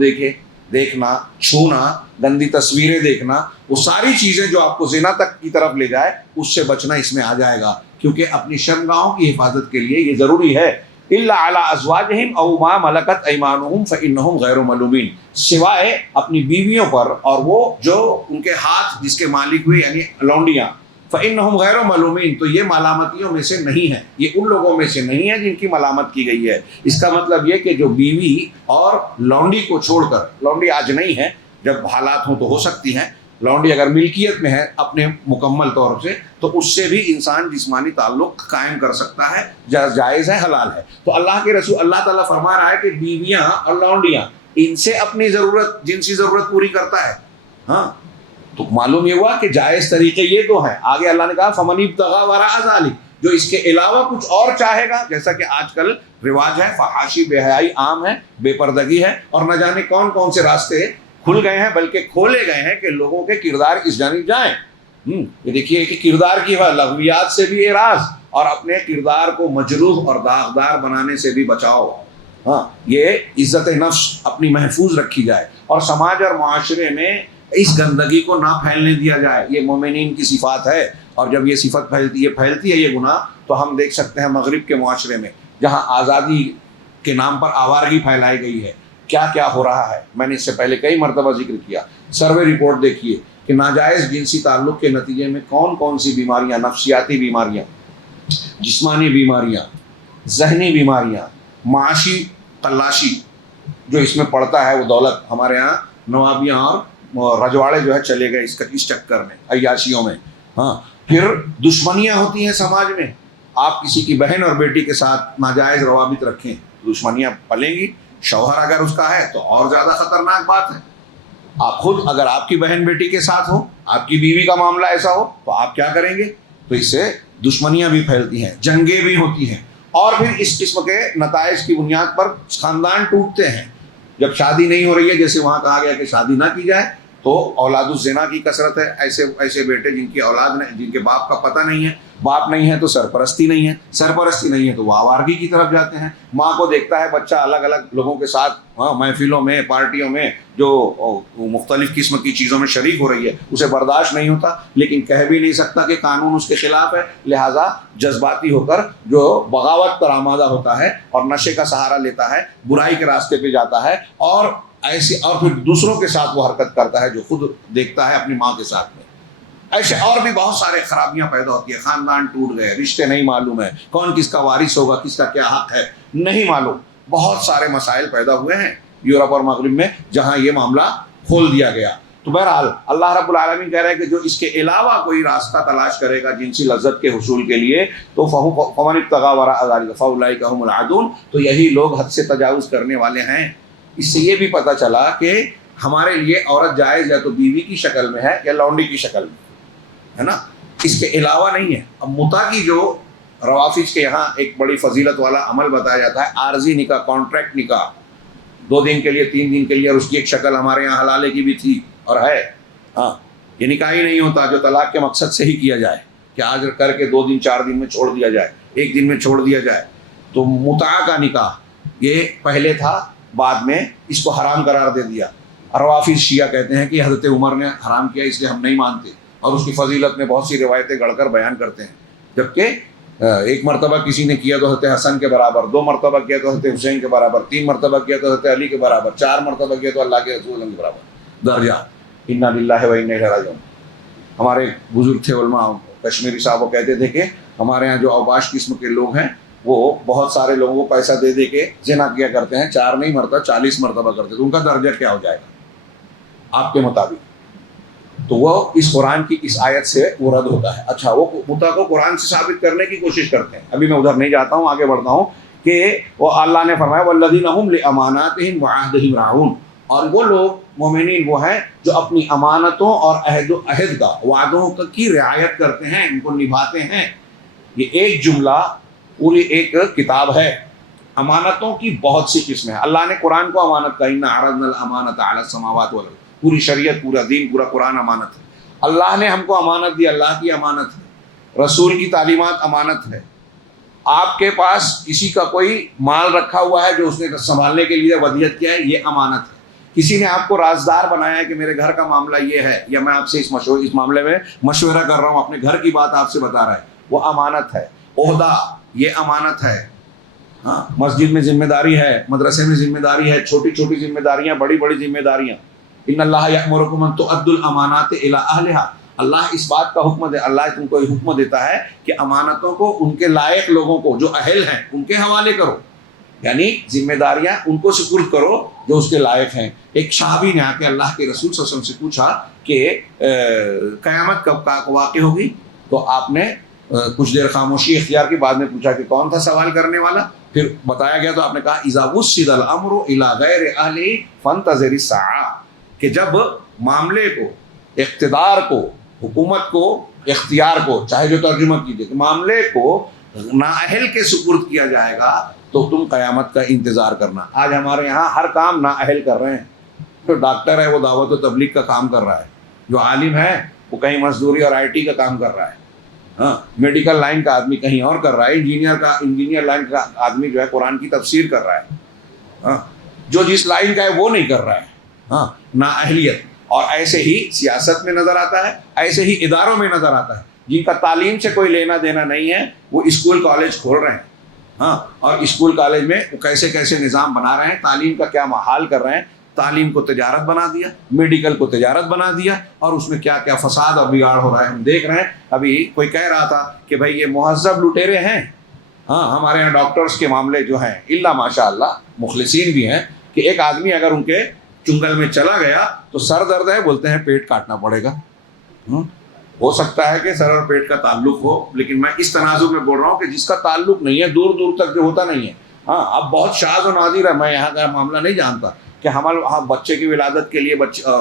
دیکھنا، چھونا، گندی تصویریں دیکھنا، وہ ساری چیزیں جو آپ کو زنا تک کی طرف لے جائے، اس سے بچنا اس میں آ جائے گا، کیونکہ اپنی شرمگاہوں کی حفاظت کے لیے یہ ضروری ہے۔ الا علی ازواجہم او ما ملکت ایمانہم فانہم غیر ملومین، سوائے اپنی بیویوں پر اور وہ جو ان کے ہاتھ جس کے مالک ہوئے یعنی لونڈیاں، فانہم غیر ملومین، تو یہ ملامتیوں میں سے نہیں ہے، یہ ان لوگوں میں سے نہیں ہے جن کی ملامت کی گئی ہے۔ اس کا مطلب یہ کہ جو بیوی اور لونڈی کو چھوڑ کر، لونڈی آج نہیں ہے، جب حالات ہوں تو ہو سکتی ہیں، لونڈی اگر ملکیت میں ہے اپنے مکمل طور سے، تو اس سے بھی انسان جسمانی تعلق قائم کر سکتا ہے، جائز ہے، حلال ہے۔ تو اللہ کے رسول اللہ تعالیٰ فرما رہا ہے کہ بیویاں اور لونڈیاں، ان سے اپنی ضرورت، جنسی ضرورت پوری کرتا ہے۔ ہاں، تو معلوم یہ ہوا کہ جائز طریقے یہ دو ہیں۔ آگے اللہ نے کہا فمن ابتغى وراء ذلك، جو اس کے علاوہ کچھ اور چاہے گا، جیسا کہ آج کل رواج ہے، فحاشی، بے حیائی عام ہے، بے پردگی ہے، اور نہ جانے کون کون سے راستے کھل گئے ہیں، بلکہ کھولے گئے ہیں کہ لوگوں کے کردار اس جانب جائیں۔ یہ دیکھیے کہ کردار کی لغویات سے بھی اعراض، اور اپنے کردار کو مجروح اور داغدار بنانے سے بھی بچاؤ۔ ہاں، یہ عزت نفس اپنی محفوظ رکھی جائے، اور سماج اور معاشرے میں اس گندگی کو نہ پھیلنے دیا جائے۔ یہ مومنین کی صفات ہے، اور جب یہ صفت پھیلتی ہے یہ گناہ، تو ہم دیکھ سکتے ہیں مغرب کے معاشرے میں جہاں آزادی کے نام پر آوارگی پھیلائی گئی ہے، کیا کیا ہو رہا ہے۔ میں نے اس سے پہلے کئی مرتبہ ذکر کیا، سروے رپورٹ دیکھیے کہ ناجائز جنسی تعلق کے نتیجے میں کون کون سی بیماریاں، نفسیاتی بیماریاں، جسمانی بیماریاں، ذہنی بیماریاں، معاشی تلاشی جو اس میں پڑتا ہے، وہ دولت ہمارے ہاں نوابیاں اور رجواڑے جو ہے چلے گئے اس چکر میں، عیاشیوں میں۔ ہاں، پھر دشمنیاں ہوتی ہیں سماج میں، آپ کسی کی بہن اور بیٹی کے ساتھ ناجائز روابط رکھیں، دشمنیاں پلیں گی۔ شوہر اگر اس کا ہے تو اور زیادہ خطرناک بات ہے۔ آپ خود اگر آپ کی بہن بیٹی کے ساتھ ہو، آپ کی بیوی کا معاملہ ایسا ہو، تو آپ کیا کریں گے؟ تو اس سے دشمنیاں بھی پھیلتی ہیں، جنگیں بھی ہوتی ہیں، اور پھر اس قسم کے نتائج کی بنیاد پر خاندان ٹوٹتے ہیں۔ جب شادی نہیں ہو رہی ہے، جیسے وہاں کہا گیا کہ شادی نہ کی جائے، تو اولاد الزنا کی کثرت ہے۔ ایسے بیٹے جن کی اولاد نہیں، جن کے باپ کا پتہ نہیں ہے، باپ نہیں ہے تو سرپرستی نہیں ہے، سرپرستی نہیں ہے تو وہ آوارگی کی طرف جاتے ہیں۔ ماں کو دیکھتا ہے بچہ الگ الگ لوگوں کے ساتھ محفلوں میں، پارٹیوں میں، جو مختلف قسم کی چیزوں میں شریک ہو رہی ہے، اسے برداشت نہیں ہوتا، لیکن کہہ بھی نہیں سکتا کہ قانون اس کے خلاف ہے، لہٰذا جذباتی ہو کر جو بغاوت پر آمادہ ہوتا ہے اور نشے کا سہارا لیتا ہے، برائی کے راستے پہ جاتا ہے، اور پھر دوسروں کے ساتھ وہ حرکت کرتا ہے جو خود دیکھتا ہے اپنی ماں کے ساتھ میں۔ ایسے اور بھی بہت سارے خرابیاں پیدا ہوتی ہیں، خاندان ٹوٹ گئے، رشتے نہیں معلوم ہے، کون کس کا وارث ہوگا، کس کا کیا حق ہے نہیں معلوم، بہت سارے مسائل پیدا ہوئے ہیں یورپ اور مغرب میں جہاں یہ معاملہ کھول دیا گیا۔ تو بہرحال اللہ رب العالمین کہہ رہے ہیں کہ جو اس کے علاوہ کوئی راستہ تلاش کرے گا جنسی لذت کے حصول کے لیے، تو فمن ابتغى وراء ذلك فاولئک هم العادون، تو یہی لوگ حد سے تجاوز کرنے والے ہیں۔ اس سے یہ بھی پتہ چلا کہ ہمارے لیے عورت جائز یا تو بیوی کی شکل میں ہے یا لونڈی کی شکل میں ہے نا، اس کے علاوہ نہیں ہے۔ اب متع کی جو روافض کے یہاں ایک بڑی فضیلت والا عمل بتایا جاتا ہے، عارضی نکاح، کانٹریکٹ نکاح، 2 دن کے لیے، 3 دن کے لیے، اور اس کی ایک شکل ہمارے یہاں حلالے کی بھی تھی اور ہے۔ ہاں، یہ نکاح ہی نہیں ہوتا جو طلاق کے مقصد سے ہی کیا جائے کہ آج کر کے 2 دن 4 دن میں چھوڑ دیا جائے، 1 دن میں چھوڑ دیا جائے۔ تو متع کا نکاح یہ پہلے تھا، بعد میں اس کو حرام قرار دے دیا۔ روافض شیعہ کہتے ہیں کہ حضرت عمر نے حرام کیا، اس لیے ہم نہیں مانتے، اور اس کی فضیلت میں بہت سی روایتیں گڑھ کر بیان کرتے ہیں۔ جبکہ 1 مرتبہ کسی نے کیا تو حضرت حسن کے برابر، 2 مرتبہ کیا تو حضرت حسین کے برابر، 3 مرتبہ کیا تو حضرت علی کے برابر، 4 مرتبہ کیا تو اللہ کے رسول کے برابر درجہ۔ انا للہ و انا الیہ راجعون۔ ہمارے بزرگ تھے علماء کشمیری صاحب، وہ کہتے تھے کہ ہمارے ہاں جو اوباش قسم کے لوگ ہیں وہ بہت سارے لوگوں کو پیسہ دے دے کے زنا کیا کرتے ہیں، 4 نہیں مرتبہ 40 مرتبہ کرتے، تو ان کا درجہ کیا ہو جائے گا آپ کے مطابق؟ تو وہ اس قرآن کی اس آیت سے وہ رد ہوتا ہے۔ اچھا، وہ متع کو قرآن سے ثابت کرنے کی کوشش کرتے ہیں۔ ابھی میں ادھر نہیں جاتا ہوں، آگے بڑھتا ہوں کہ وہ اللہ نے فرمایا والذین هم لاماناتهم وعہدہم راعون، اور وہ لوگ مومنین وہ ہیں جو اپنی امانتوں اور عہد کا، وعدوں کی رعایت کرتے ہیں، ان کو نبھاتے ہیں۔ یہ ایک جملہ پوری ایک کتاب ہے۔ امانتوں کی بہت سی قسمیں ہیں۔ اللہ نے قرآن کو امانت کہا، انا عرضنا الامانۃ علی السماوات والارض، پوری شریعت، پورا دین، پورا قرآن امانت ہے۔ اللہ نے ہم کو امانت دی، اللہ کی امانت ہے، رسول کی تعلیمات امانت ہے۔ آپ کے پاس کسی کا کوئی مال رکھا ہوا ہے جو اس نے سنبھالنے کے لیے ودیعت کیا ہے، یہ امانت ہے۔ کسی نے آپ کو رازدار بنایا ہے کہ میرے گھر کا معاملہ یہ ہے، یا میں آپ سے اس معاملے میں مشورہ کر رہا ہوں، اپنے گھر کی بات آپ سے بتا رہا ہے، وہ امانت ہے۔ عہدہ، یہ امانت ہے۔ ہاں، مسجد میں ذمہ داری ہے، مدرسے میں ذمہ داری ہے، چھوٹی چھوٹی ذمہ داریاں، بڑی بڑی ذمہ داریاں۔ ان اللہ یأمرکم ان تؤدوا الامانات الی اہلها، اللہ اس بات کا حکم دے، اللہ تم کو حکم دیتا ہے کہ امانتوں کو ان کے لائق لوگوں کو، جو اہل ہیں، ان کے حوالے کرو، یعنی ذمہ داریاں ان کو سپرد کرو جو اس کے لائق ہیں۔ ایک صحابی نے آ کے اللہ کے رسول صلی اللہ علیہ وسلم سے پوچھا کہ قیامت کب کا واقع ہوگی؟ تو آپ نے کچھ دیر خاموشی اختیار کی، بعد میں پوچھا کہ کون تھا سوال کرنے والا، پھر بتایا گیا تو آپ نے کہا اذا وسد الامر الى غیر اہلہ فانتظر الساعہ، کہ جب معاملے کو، اقتدار کو، حکومت کو، اختیار کو، چاہے جو ترجمہ کیجیے، کہ معاملے کو نااہل کے سپرد کیا جائے گا تو تم قیامت کا انتظار کرنا۔ آج ہمارے یہاں ہر کام نااہل کر رہے ہیں۔ جو ڈاکٹر ہے وہ دعوت و تبلیغ کا کام کر رہا ہے، جو عالم ہے وہ کہیں مزدوری اور IT کا کام کر رہا ہے، ہاں، میڈیکل لائن کا آدمی کہیں اور کر رہا ہے، انجینئر لائن کا آدمی جو ہے قرآن کی تفسیر کر رہا ہے، ہاں، جو جس لائن کا ہے وہ نہیں کر رہا ہے، ہاں، نااہلیت۔ اور ایسے ہی سیاست میں نظر آتا ہے، ایسے ہی اداروں میں نظر آتا ہے، جن کا تعلیم سے کوئی لینا دینا نہیں ہے، وہ اسکول کالج کھول رہے ہیں، ہاں، اور اسکول کالج میں وہ کیسے کیسے نظام بنا رہے ہیں، تعلیم کا کیا حال کر رہے ہیں، تعلیم کو تجارت بنا دیا، میڈیکل کو تجارت بنا دیا، اور اس میں کیا کیا فساد اور بگاڑ ہو رہا ہے ہم دیکھ رہے ہیں۔ ابھی کوئی کہہ رہا تھا کہ بھائی یہ مہذب لٹیرے ہیں، ہاں، ہمارے یہاں ڈاکٹرز کے معاملے جو ہیں اللہ ماشاء اللہ مخلصین بھی ہیں، کہ ایک آدمی اگر ان کے چنگل میں چلا گیا تو سر درد ہے، بولتے ہیں پیٹ کاٹنا پڑے گا۔ ہو سکتا ہے کہ سر اور پیٹ کا تعلق ہو، لیکن میں اس تناظر میں بول رہا ہوں کہ جس کا تعلق نہیں ہے، دور دور تک جو ہوتا نہیں ہے، ہاں، اب بہت شاذ و نادر ہے، میں یہاں کا معاملہ نہیں جانتا کہ ہمارے بچے کی ولادت کے لیے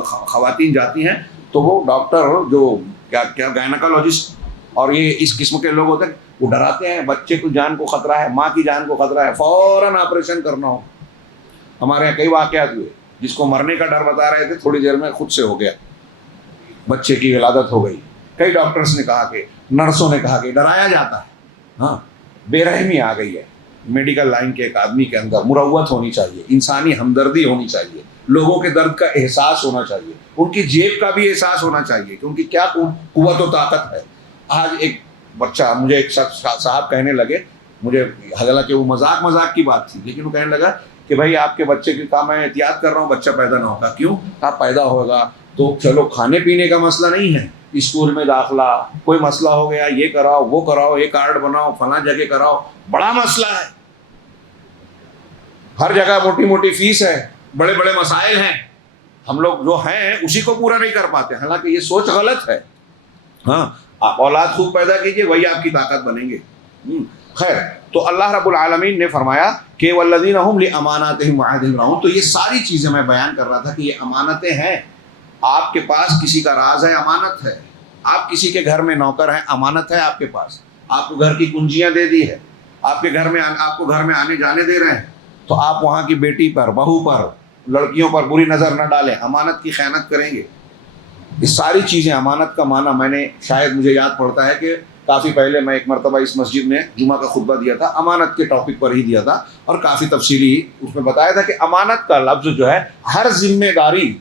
خواتین جاتی ہیں تو وہ ڈاکٹر جو کیا گائنیکالوجسٹ اور یہ اس قسم کے لوگ ہوتے ہیں وہ ڈراتے ہیں بچے کو جان کو خطرہ ہے، ماں کی جان کو خطرہ ہے، فوراً آپریشن کرنا ہو. ہمارے یہاں کئی واقعات ہوئے جس کو مرنے کا ڈر بتا رہے تھے، تھوڑی دیر میں خود سے ہو گیا، بچے کی ولادت ہو گئی. کئی ڈاکٹرز نے کہا کہ نرسوں نے کہا کہ ڈرایا جاتا ہے. ہاں، بے رحمی آ گئی ہے میڈیکل لائن کے ایک آدمی کے اندر. مروت ہونی چاہیے، انسانی ہمدردی ہونی چاہیے، لوگوں کے درد کا احساس ہونا چاہیے، ان کی جیب کا بھی احساس ہونا چاہیے کہ ان کی کیا قوت و طاقت ہے. آج ایک بچہ، مجھے ایک شخص صاحب کہنے لگے، مجھے حالانکہ وہ مذاق کی بات تھی، لیکن وہ کہنے لگا کہ بھائی آپ کے بچے کی کام میں احتیاط کر رہا ہوں بچہ پیدا نہ ہوگا. کیوں؟ آپ پیدا ہوگا تو چلو کھانے پینے کا مسئلہ نہیں ہے، اسکول میں داخلہ، کوئی مسئلہ ہو گیا یہ کراؤ وہ کراؤ، یہ کارڈ بناؤ فلاں جگہ کراؤ، بڑا مسئلہ ہے. ہر جگہ موٹی موٹی فیس ہے، بڑے بڑے مسائل ہیں، ہم لوگ جو ہیں اسی کو پورا نہیں کر پاتے. حالانکہ یہ سوچ غلط ہے. ہاں، آپ اولاد خوب پیدا کیجئے، وہی آپ کی طاقت بنیں گے. خیر، تو اللہ رب العالمین نے فرمایا کہ والذین هم لاماناتهم وعهدهم راعون. تو یہ ساری چیزیں میں بیان کر رہا تھا کہ یہ امانتیں ہیں. آپ کے پاس کسی کا راز ہے، امانت ہے. آپ کسی کے گھر میں نوکر ہیں، امانت ہے آپ کے پاس. آپ کو گھر کی کنجیاں دے دی ہے، آپ کے گھر میں آپ کو گھر میں آنے جانے دے رہے ہیں، تو آپ وہاں کی بیٹی پر، بہو پر، لڑکیوں پر بری نظر نہ ڈالیں، امانت کی خیانت کریں گے. یہ ساری چیزیں امانت کا معنی میں نے شاید مجھے یاد پڑتا ہے کہ کافی پہلے میں ایک مرتبہ اس مسجد میں جمعہ کا خطبہ دیا تھا، امانت کے ٹاپک پر ہی دیا تھا، اور کافی تفصیلی اس میں بتایا تھا کہ امانت کا لفظ جو ہے ہر ذمہ داری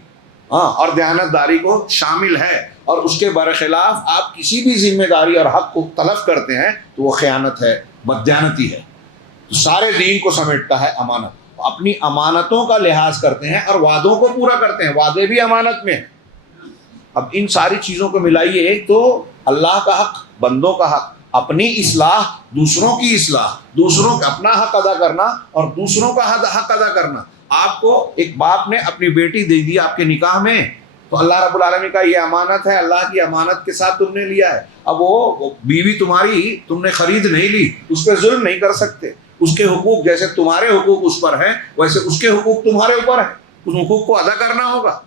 اور دیانت داری کو شامل ہے، اور اس کے برخلاف آپ کسی بھی ذمہ داری اور حق کو تلف کرتے ہیں تو وہ خیانت ہے، بددیانتی ہے. تو سارے دین کو سمیٹتا ہے امانت. اپنی امانتوں کا لحاظ کرتے ہیں اور وعدوں کو پورا کرتے ہیں، وعدے بھی امانت میں ہیں. اب ان ساری چیزوں کو ملائیے تو اللہ کا حق، بندوں کا حق، اپنی اصلاح، دوسروں کی اصلاح، دوسروں کا اپنا حق ادا کرنا اور دوسروں کا حق ادا کرنا. آپ کو ایک باپ نے اپنی بیٹی دے دی آپ کے نکاح میں، تو اللہ رب العالمین کا یہ امانت ہے، اللہ کی امانت کے ساتھ تم نے لیا ہے. اب وہ بیوی تمہاری تم نے خرید نہیں لی، اس پہ ظلم نہیں کر سکتے. اس کے حقوق جیسے تمہارے حقوق اس پر ہیں، ویسے اس کے حقوق تمہارے اوپر ہیں. اس حقوق کو ادا کرنا ہوگا.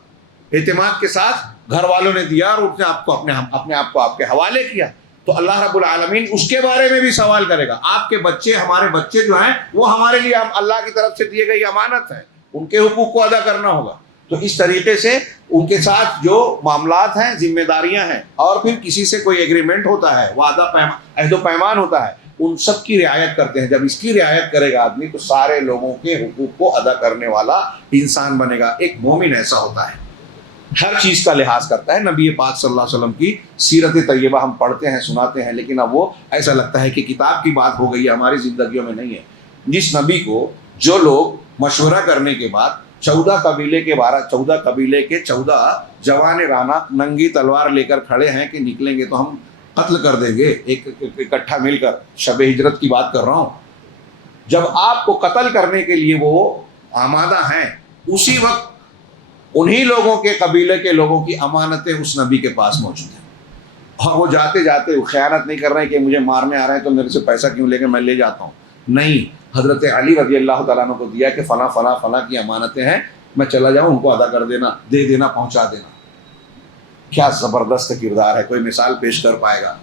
اعتماد کے ساتھ گھر والوں نے دیا اور اس نے آپ کو اپنے آپ کو آپ کے حوالے کیا، تو اللہ رب العالمین اس کے بارے میں بھی سوال کرے گا. آپ کے بچے، ہمارے بچے جو ہیں وہ ہمارے لیے اللہ کی طرف سے دیے گئی امانت ہے، ان کے حقوق کو ادا کرنا ہوگا. تو اس طریقے سے ان کے ساتھ جو معاملات ہیں، ذمہ داریاں ہیں، اور پھر کسی سے کوئی ایگریمنٹ ہوتا ہے، وعدہ عہد و پیمان ہوتا ہے، ان سب کی رعایت کرتے ہیں. جب اس کی رعایت کرے گا آدمی تو سارے لوگوں کے حقوق کو ادا کرنے والا انسان بنے گا. ایک مومن ایسا ہوتا ہے، ہر چیز کا لحاظ کرتا ہے. نبی پاک صلی اللہ علیہ وسلم کی سیرت طیبہ ہم پڑھتے ہیں، سناتے ہیں، لیکن اب وہ ایسا لگتا ہے کہ کتاب کی بات ہو گئی ہے، ہماری زندگیوں میں نہیں ہے. جس نبی کو جو لوگ مشورہ کرنے کے بعد 14 قبیلے کے 14 جوان رانا ننگی تلوار لے کر کھڑے ہیں کہ نکلیں گے تو ہم قتل کر دیں گے، ایک اکٹھا مل کر، شب ہجرت کی بات کر رہا ہوں، جب آپ کو قتل کرنے کے لیے وہ آمادہ ہیں، اسی وقت انہی لوگوں کے قبیلے کے لوگوں کی امانتیں اس نبی کے پاس موجود ہیں، اور وہ جاتے جاتے وہ خیانت نہیں کر رہے کہ مجھے مارنے آ رہے ہیں تو میرے سے پیسہ کیوں لے کے میں لے جاتا ہوں. نہیں، حضرت علی رضی اللہ تعالیٰ عنہ کو دیا کہ فلاں فلاں فلاں کی امانتیں ہیں، میں چلا جاؤں، ان کو ادا کر دینا، دے دینا، پہنچا دینا. کیا زبردست کردار ہے، کوئی مثال پیش کر پائے گا.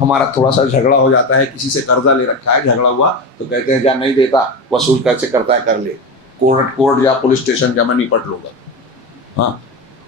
ہمارا تھوڑا سا جھگڑا ہو جاتا ہے، کسی سے قرضہ لے رکھا ہے، جھگڑا ہوا تو کہتے ہیں جا نہیں دیتا، وصول کیسے کرتا ہے کر لے، کورٹ یا پولیس اسٹیشن جا، میں نپٹ لوں گا. ہاں،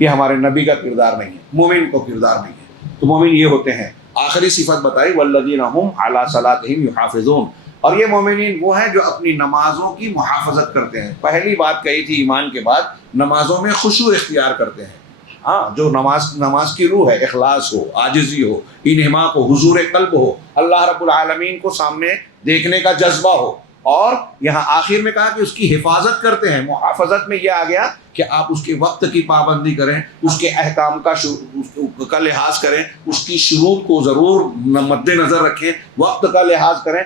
یہ ہمارے نبی کا کردار نہیں ہے، مومن کو کردار نہیں ہے. تو مومن یہ ہوتے ہیں. آخری صفت بتائی والذین هم علی صلاتهم یحافظون، اور یہ مومنین وہ ہیں جو اپنی نمازوں کی محافظت کرتے ہیں. پہلی بات کہی تھی ایمان کے بعد، نمازوں میں خشوع اختیار کرتے ہیں. ہاں، جو نماز کی روح ہے، اخلاص ہو، عاجزی ہو، انہماک ہو، حضور قلب ہو، اللہ رب العالمین کو سامنے دیکھنے کا جذبہ ہو. اور یہاں آخر میں کہا کہ اس کی حفاظت کرتے ہیں. محافظت میں یہ آ گیا کہ آپ اس کے وقت کی پابندی کریں، اس کے احکام کا لحاظ کریں، اس کی شروط کو ضرور مد نظر رکھیں، وقت کا لحاظ کریں،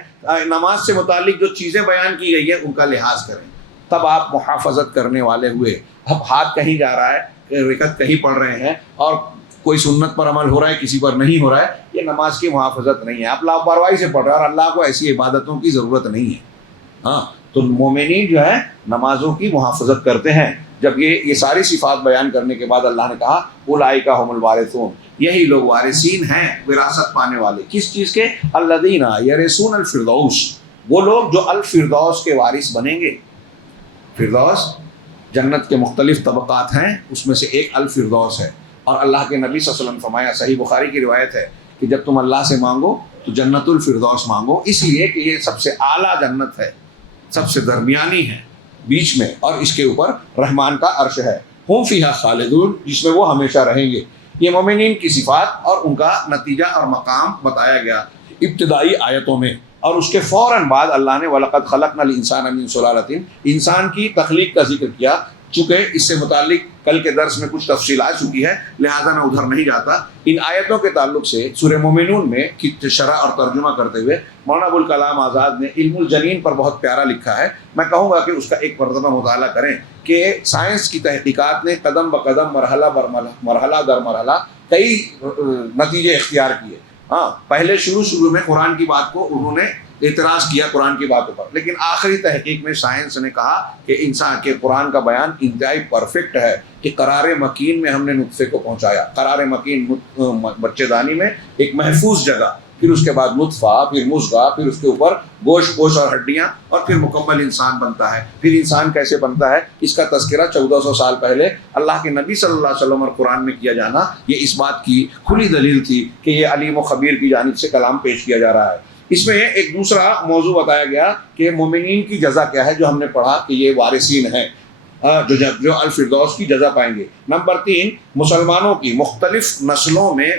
نماز سے متعلق جو چیزیں بیان کی گئی ہیں ان کا لحاظ کریں. تب آپ محافظت کرنے والے ہوئے. اب ہاتھ کہیں جا رہا ہے، رکعت کہیں پڑھ رہے ہیں اور کوئی سنت پر عمل ہو رہا ہے، کسی پر نہیں ہو رہا ہے، یہ نماز کی محافظت نہیں ہے. آپ لاپرواہی سے پڑھ رہے ہیں، اور اللہ کو ایسی عبادتوں کی ضرورت نہیں ہے. ہاں، تو مومنین جو ہے نمازوں کی محافظت کرتے ہیں. جب یہ ساری صفات بیان کرنے کے بعد اللہ نے کہا اولئک هم الوارثون، یہی لوگ وارثین ہیں، وراثت پانے والے، کس چیز کے؟ الذین یرثون الفردوس، وہ لوگ جو الفردوس کے وارث بنیں گے۔ فردوس جنت کے مختلف طبقات ہیں، اس میں سے ایک الفردوس ہے، اور اللہ کے نبی صلی اللہ علیہ وسلم فرمایا، صحیح بخاری کی روایت ہے کہ جب تم اللہ سے مانگو تو جنت الفردوس مانگو، اس لیے کہ یہ سب سے اعلیٰ جنت ہے، سب سے درمیانی ہے بیچ میں، اور اس کے اوپر رحمان کا عرش ہے۔ ہم فیہا خالدون، جس میں وہ ہمیشہ رہیں گے۔ یہ مومنین کی صفات اور ان کا نتیجہ اور مقام بتایا گیا ابتدائی آیتوں میں، اور اس کے فوراً بعد اللہ نے وَلَقَدْ خَلَقْنَا الْإِنسَانَ مِنْ سُلَالَةٍ، انسان کی تخلیق کا ذکر کیا۔ چونکہ اس سے متعلق کل کے درس میں کچھ تفصیل آ چکی ہے، لہذا میں ادھر نہیں جاتا۔ ان آیتوں کے تعلق سے سورہ مومنون میں کی شرح اور ترجمہ کرتے ہوئے مولانا ابوالکلام آزاد نے علم الجنین پر بہت پیارا لکھا ہے، میں کہوں گا کہ اس کا ایک مرتبہ مطالعہ کریں کہ سائنس کی تحقیقات نے قدم بقدم، مرحلہ در مرحلہ کئی نتیجے اختیار کیے۔ ہاں، پہلے شروع میں قرآن کی بات کو انہوں نے اعتراض کیا قرآن کی باتوں پر، لیکن آخری تحقیق میں سائنس نے کہا کہ انسان کے قرآن کا بیان انتہائی پرفیکٹ ہے، کہ قرار مکین میں ہم نے نطفے کو پہنچایا، قرار مکین بچے دانی میں ایک محفوظ جگہ، پھر اس کے بعد نطفہ، پھر مضغہ، پھر اس کے اوپر گوشت اور ہڈیاں، اور پھر مکمل انسان بنتا ہے۔ پھر انسان کیسے بنتا ہے، اس کا تذکرہ 1400 سال پہلے اللہ کے نبی صلی اللہ علیہ وسلم اور قرآن میں کیا جانا، یہ اس بات کی کھلی دلیل تھی کہ یہ علیم و خبیر کی جانب سے کلام پیش کیا جا رہا ہے۔ اس میں ایک دوسرا موضوع بتایا گیا کہ مومنین کی جزا کیا ہے، جو ہم نے پڑھا کہ یہ وارثین ہیں جو الفردوس کی جزا پائیں گے۔ نمبر 3، مسلمانوں کی مختلف نسلوں میں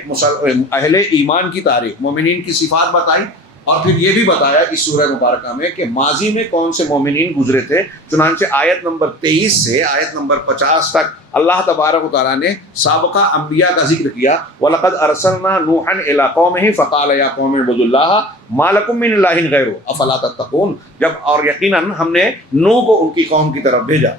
اہل ایمان کی تاریخ، مومنین کی صفات بتائی، اور پھر یہ بھی بتایا اس سورہ مبارکہ میں کہ ماضی میں کون سے مومنین گزرے تھے۔ چنانچہ آیت نمبر 23 سے آیت نمبر 50 تک اللہ تبارک و تعالیٰ نے سابقہ انبیاء کا ذکر کیا۔ وَلَقَدْ أَرْسَلْنَا نُوحًا إِلَىٰ قَوْمِهِ فَقَالَ يَا قَوْمِ اعْبُدُوا اللَّهَ مَا لَكُم مِّنْ إِلَٰهٍ غَيْرُهُ أَفَلَا تَتَّقُونَ، جب اور یقیناً ہم نے نوح کو ان کی قوم کی طرف بھیجا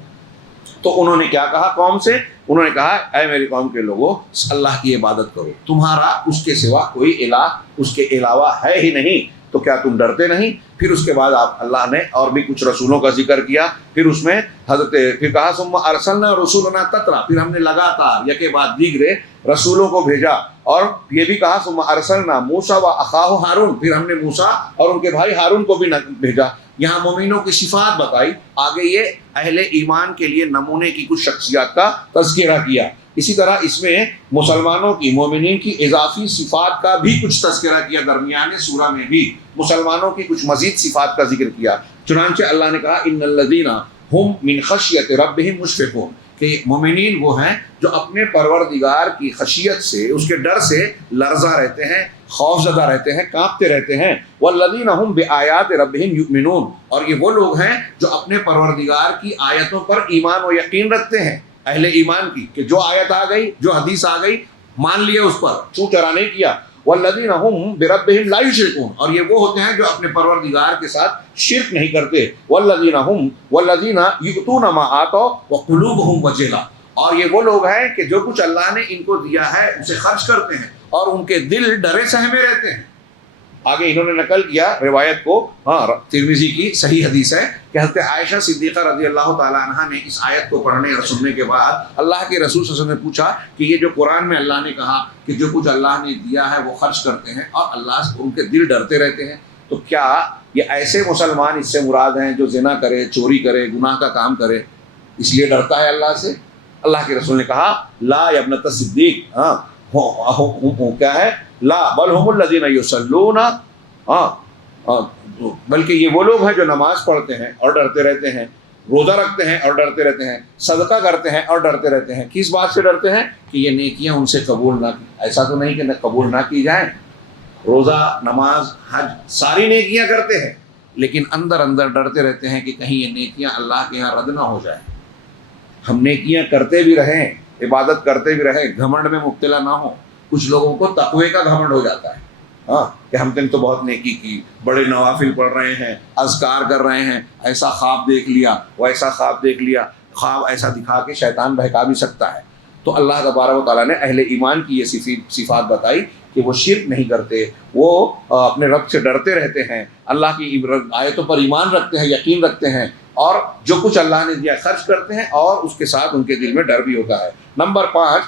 تو انہوں نے کیا کہا قوم سے؟ انہوں نے کہا اے میری قوم کے لوگوں، اللہ کی عبادت کرو، تمہارا اس کے سوا کوئی الہ اس کے علاوہ ہے ہی نہیں، تو کیا تم ڈرتے نہیں؟ پھر اس کے بعد اللہ نے اور بھی کچھ رسولوں کا ذکر کیا، پھر اس میں پھر کہا ثم ارسلنا رسولنا تترا، پھر ہم نے لگاتار یکے بعد دیگرے رسولوں کو بھیجا، اور یہ بھی کہا ثم ارسلنا موسیٰ واخاہ ہارون، پھر ہم نے موسیٰ اور ان کے بھائی ہارون کو بھی بھیجا۔ یہاں مومنوں کی صفات بتائی، آگے یہ اہل ایمان کے لیے نمونے کی کچھ شخصیات کا تذکرہ کیا۔ اسی طرح اس میں مسلمانوں کی، مومنین کی اضافی صفات کا بھی کچھ تذکرہ کیا، درمیانے سورہ میں بھی مسلمانوں کی کچھ مزید صفات کا ذکر کیا۔ چنانچہ اللہ نے کہا ان الذین ہم من خشیت ربہم مشفقون، کہ مومنین وہ ہیں جو اپنے پروردگار کی خشیت سے، اس کے ڈر سے لرزہ رہتے ہیں، خوف زدہ رہتے ہیں، کانپتے رہتے ہیں۔ والذین ہم بآیات ربہم یؤمنون، اور یہ وہ لوگ ہیں جو اپنے پروردگار کی آیتوں پر ایمان و یقین رکھتے ہیں، اہل ایمان کی، کہ جو آیت آ گئی، جو حدیث آ گئی، مان لیا اس پر، چوں چرا نہیں کیا۔ والذین ہم بربہم لا یشرکون، اور یہ وہ ہوتے ہیں جو اپنے پروردگار کے ساتھ شرک نہیں کرتے۔ والذین یؤتون ما آتوا وقلوبہم وجلہ، اور یہ وہ لوگ ہیں کہ جو کچھ اللہ نے ان کو دیا ہے اسے خرچ کرتے ہیں، اور ان کے دل ڈرے سہمے رہتے ہیں۔ آگے انہوں نے نقل کیا روایت کو، ترمذی کی صحیح حدیث ہے کہ حضرت عائشہ صدیقہ رضی اللہ تعالیٰ عنہا نے اس آیت کو پڑھنے اور سننے کے بعد اللہ کے رسول صلی اللہ علیہ وسلم نے پوچھا کہ یہ جو قرآن میں اللہ نے کہا کہ جو کچھ اللہ نے دیا ہے وہ خرچ کرتے ہیں اور اللہ سے ان کے دل ڈرتے رہتے ہیں، تو کیا یہ ایسے مسلمان اس سے مراد ہیں جو زنا کرے، چوری کرے، گناہ کا کام کرے، اس لیے ڈرتا ہے اللہ سے؟ اللہ کے رسول نے کہا لا یا ابنۃ الصدیق، کیا ہے؟ لا بل هم الذین یصلون، بلکہ یہ وہ لوگ ہیں جو نماز پڑھتے ہیں اور ڈرتے رہتے ہیں، روزہ رکھتے ہیں اور ڈرتے رہتے ہیں، صدقہ کرتے ہیں اور ڈرتے رہتے ہیں۔ کس بات سے ڈرتے ہیں؟ کہ یہ نیکیاں ان سے قبول نہ کی، ایسا تو نہیں کہ قبول نہ کی جائیں، روزہ، نماز، حج، ساری نیکیاں کرتے ہیں، لیکن اندر اندر ڈرتے رہتے ہیں کہ کہیں یہ نیکیاں اللہ کے یہاں رد نہ ہو جائیں۔ ہم نیکیاں کرتے بھی رہیں، عبادت کرتے بھی رہیں، گھمنڈ میں مبتلا نہ ہوں۔ کچھ لوگوں کو تقوی کا گھمنڈ ہو جاتا ہے، کہ ہم نے تو بہت نیکی کی، بڑے نوافل پڑھ رہے ہیں، اذکار کر رہے ہیں، ایسا خواب دیکھ لیا، ویسا خواب دیکھ لیا، خواب ایسا دکھا کے شیطان بہکا بھی سکتا ہے۔ تو اللہ تبارک و تعالیٰ نے اہل ایمان کی یہ صفات بتائی کہ وہ شرک نہیں کرتے، وہ اپنے رب سے ڈرتے رہتے ہیں، اللہ کی آیتوں پر ایمان رکھتے ہیں، یقین رکھتے ہیں، اور جو کچھ اللہ نے دیا خرچ کرتے ہیں، اور اس کے ساتھ ان کے دل میں ڈر بھی ہوتا ہے۔ نمبر 5،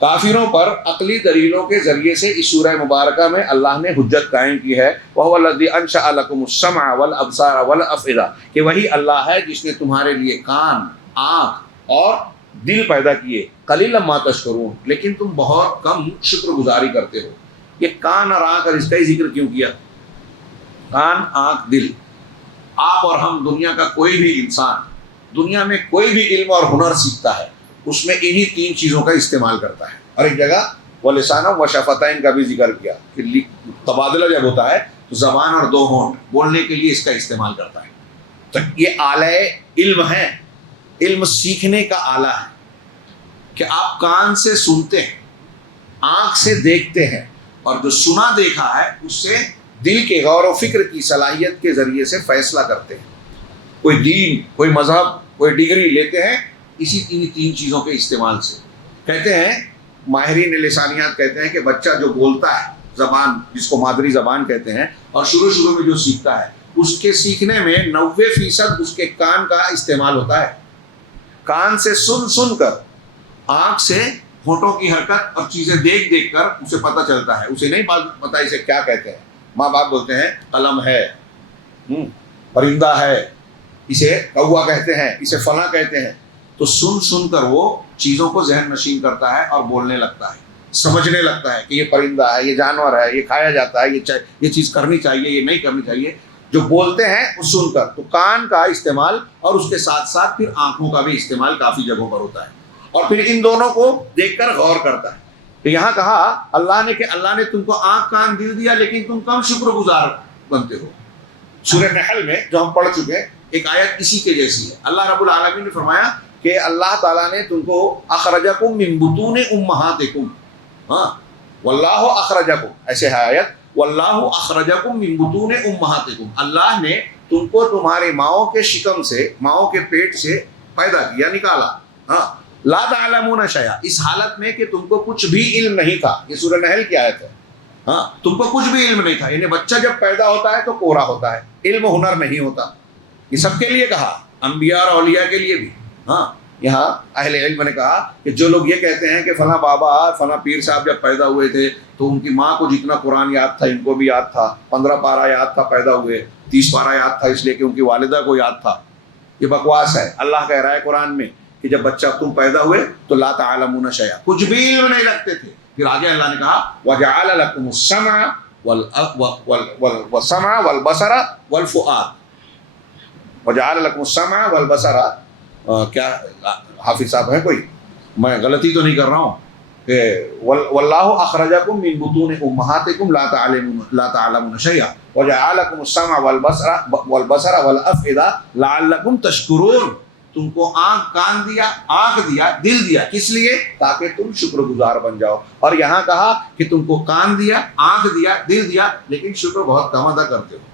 کافروں پر عقلی دلیلوں کے ذریعے سے اس سورہ مبارکہ میں اللہ نے حجت قائم کی ہے۔ وَهُوَ الَّذِي أَنشَأَ لَكُمُ السَّمْعَ وَالْأَبْصَارَ وَالْأَفْئِدَةَ، کہ وہی اللہ ہے جس نے تمہارے لیے کان، آنکھ اور دل پیدا کیے۔ قَلِيلًا مَا تَشْكُرُونَ، لیکن تم بہت کم شکر گزاری کرتے ہو۔ یہ کان اور آنکھ اور اس کا ہی ذکر کیوں کیا؟ کان، آنکھ، دل۔ آپ اور ہم، دنیا کا کوئی بھی انسان دنیا میں کوئی بھی علم اور ہنر سیکھتا ہے، اس میں انہی 3 چیزوں کا استعمال کرتا ہے۔ اور ایک جگہ وَلِسَانًا وَشَفَتَيْن کا بھی ذکر کیا کہ تبادلہ جب ہوتا ہے تو زبان اور 2 ہونٹ بولنے کے لیے اس کا استعمال کرتا ہے۔ تو یہ آلہ علم ہے، علم سیکھنے کا آلہ ہے کہ آپ کان سے سنتے ہیں، آنکھ سے دیکھتے ہیں، اور جو سنا دیکھا ہے اس سے دل کے غور و فکر کی صلاحیت کے ذریعے سے فیصلہ کرتے ہیں۔ کوئی دین، کوئی مذہب، کوئی ڈگری لیتے ہیں اسی 3 چیزوں کے استعمال سے۔ کہتے ہیں ماہرین لسانیات کہتے ہیں کہ بچہ جو بولتا ہے زبان، جس کو مادری زبان کہتے ہیں، اور شروع میں جو سیکھتا ہے، اس کے سیکھنے میں 90% اس کے کان کا استعمال ہوتا ہے۔ کان سے سن کر، آنکھ سے ہونٹوں کی حرکت اور چیزیں دیکھ کر اسے پتہ چلتا ہے۔ اسے نہیں پتہ اسے کیا کہتے ہیں۔ ماں باپ بولتے ہیں قلم ہے، پرندہ ہے، اسے کوا کہتے ہیں، اسے فلاں کہتے ہیں۔ تو سن کر وہ چیزوں کو ذہن نشین کرتا ہے اور بولنے لگتا ہے، سمجھنے لگتا ہے کہ یہ پرندہ ہے، یہ جانور ہے، یہ کھایا جاتا ہے، یہ چیز کرنی چاہیے، یہ نہیں کرنی چاہیے۔ جو بولتے ہیں وہ سن کر، تو کان کا استعمال اور اس کے ساتھ ساتھ پھر آنکھوں کا بھی استعمال کافی جگہوں پر ہوتا ہے، اور پھر ان دونوں کو دیکھ کر غور کرتا ہے۔ تو یہاں کہا اللہ نے کہ اللہ نے تم کو آنکھ کان دل دیا، لیکن تم کم شکر گزار بنتے ہو۔ سورہ نحل میں جو ہم پڑھ چکے ہیں ایک آیت اسی کے جیسی ہے۔ اللہ رب العالمین نے فرمایا کہ اللہ تعالیٰ نے تم کو اخرجکم من بطون امہاتکم، واللہ اخرجکم، ایسے ہے آیت، واللہ اخرجکم من بطون امہاتکم، اللہ نے تم کو تمہارے ماؤں کے شکم سے، ماؤں کے پیٹ سے پیدا کیا، نکالا۔ لا تعلمون شیئا، اس حالت میں کہ تم کو کچھ بھی علم نہیں تھا۔ یہ سورہ نحل کی آیت ہے۔ تم کو کچھ بھی علم نہیں تھا، یعنی بچہ جب پیدا ہوتا ہے تو کوڑا ہوتا ہے، علم و ہنر نہیں ہوتا۔ یہ سب کے لیے کہا، انبیاء اور اولیاء کے لیے بھی۔ یہاں اہل علم نے کہا کہ جو لوگ یہ کہتے ہیں کہ فلاں بابا، فلاں پیر صاحب جب پیدا ہوئے تھے تو ان کی ماں کو جتنا قرآن یاد تھا ان کو بھی یاد تھا، 15 پارہ یاد تھا پیدا ہوئے، 30 پارہ یاد تھا اس لیے کہ ان کی والدہ کو یاد تھا۔ یہ بکواس ہے۔ اللہ کہہ رہا ہے قرآن میں کہ جب بچہ تم پیدا ہوئے تو لا تعلمون شیئا، کچھ بھی علم نہیں رکھتے تھے۔ پھر آگے اللہ نے کہا وَجَعَلَ لَكُمُ السَّمْعَ وَالْبَصَرَ وَالْفُؤَادَ، وَجَعَلَ لَكُمُ السَّمْعَ وَالْبَصَرَ، کیا حافظ صاحب ہیں کوئی؟ میں غلطی تو نہیں کر رہا ہوں کہ واللہ اخرجکم من بطون امہاتکم لا تعلمون شیئا وجعل لکم السمع والبصر والافئدہ لعلکم تشکرون، تم کو آنکھ کان دیا، آنکھ دیا، دل دیا، کس لیے؟ تاکہ تم شکر گزار بن جاؤ۔ اور یہاں کہا کہ تم کو کان دیا، آنکھ دیا، دل دیا، لیکن شکر بہت کم ادا کرتے ہو۔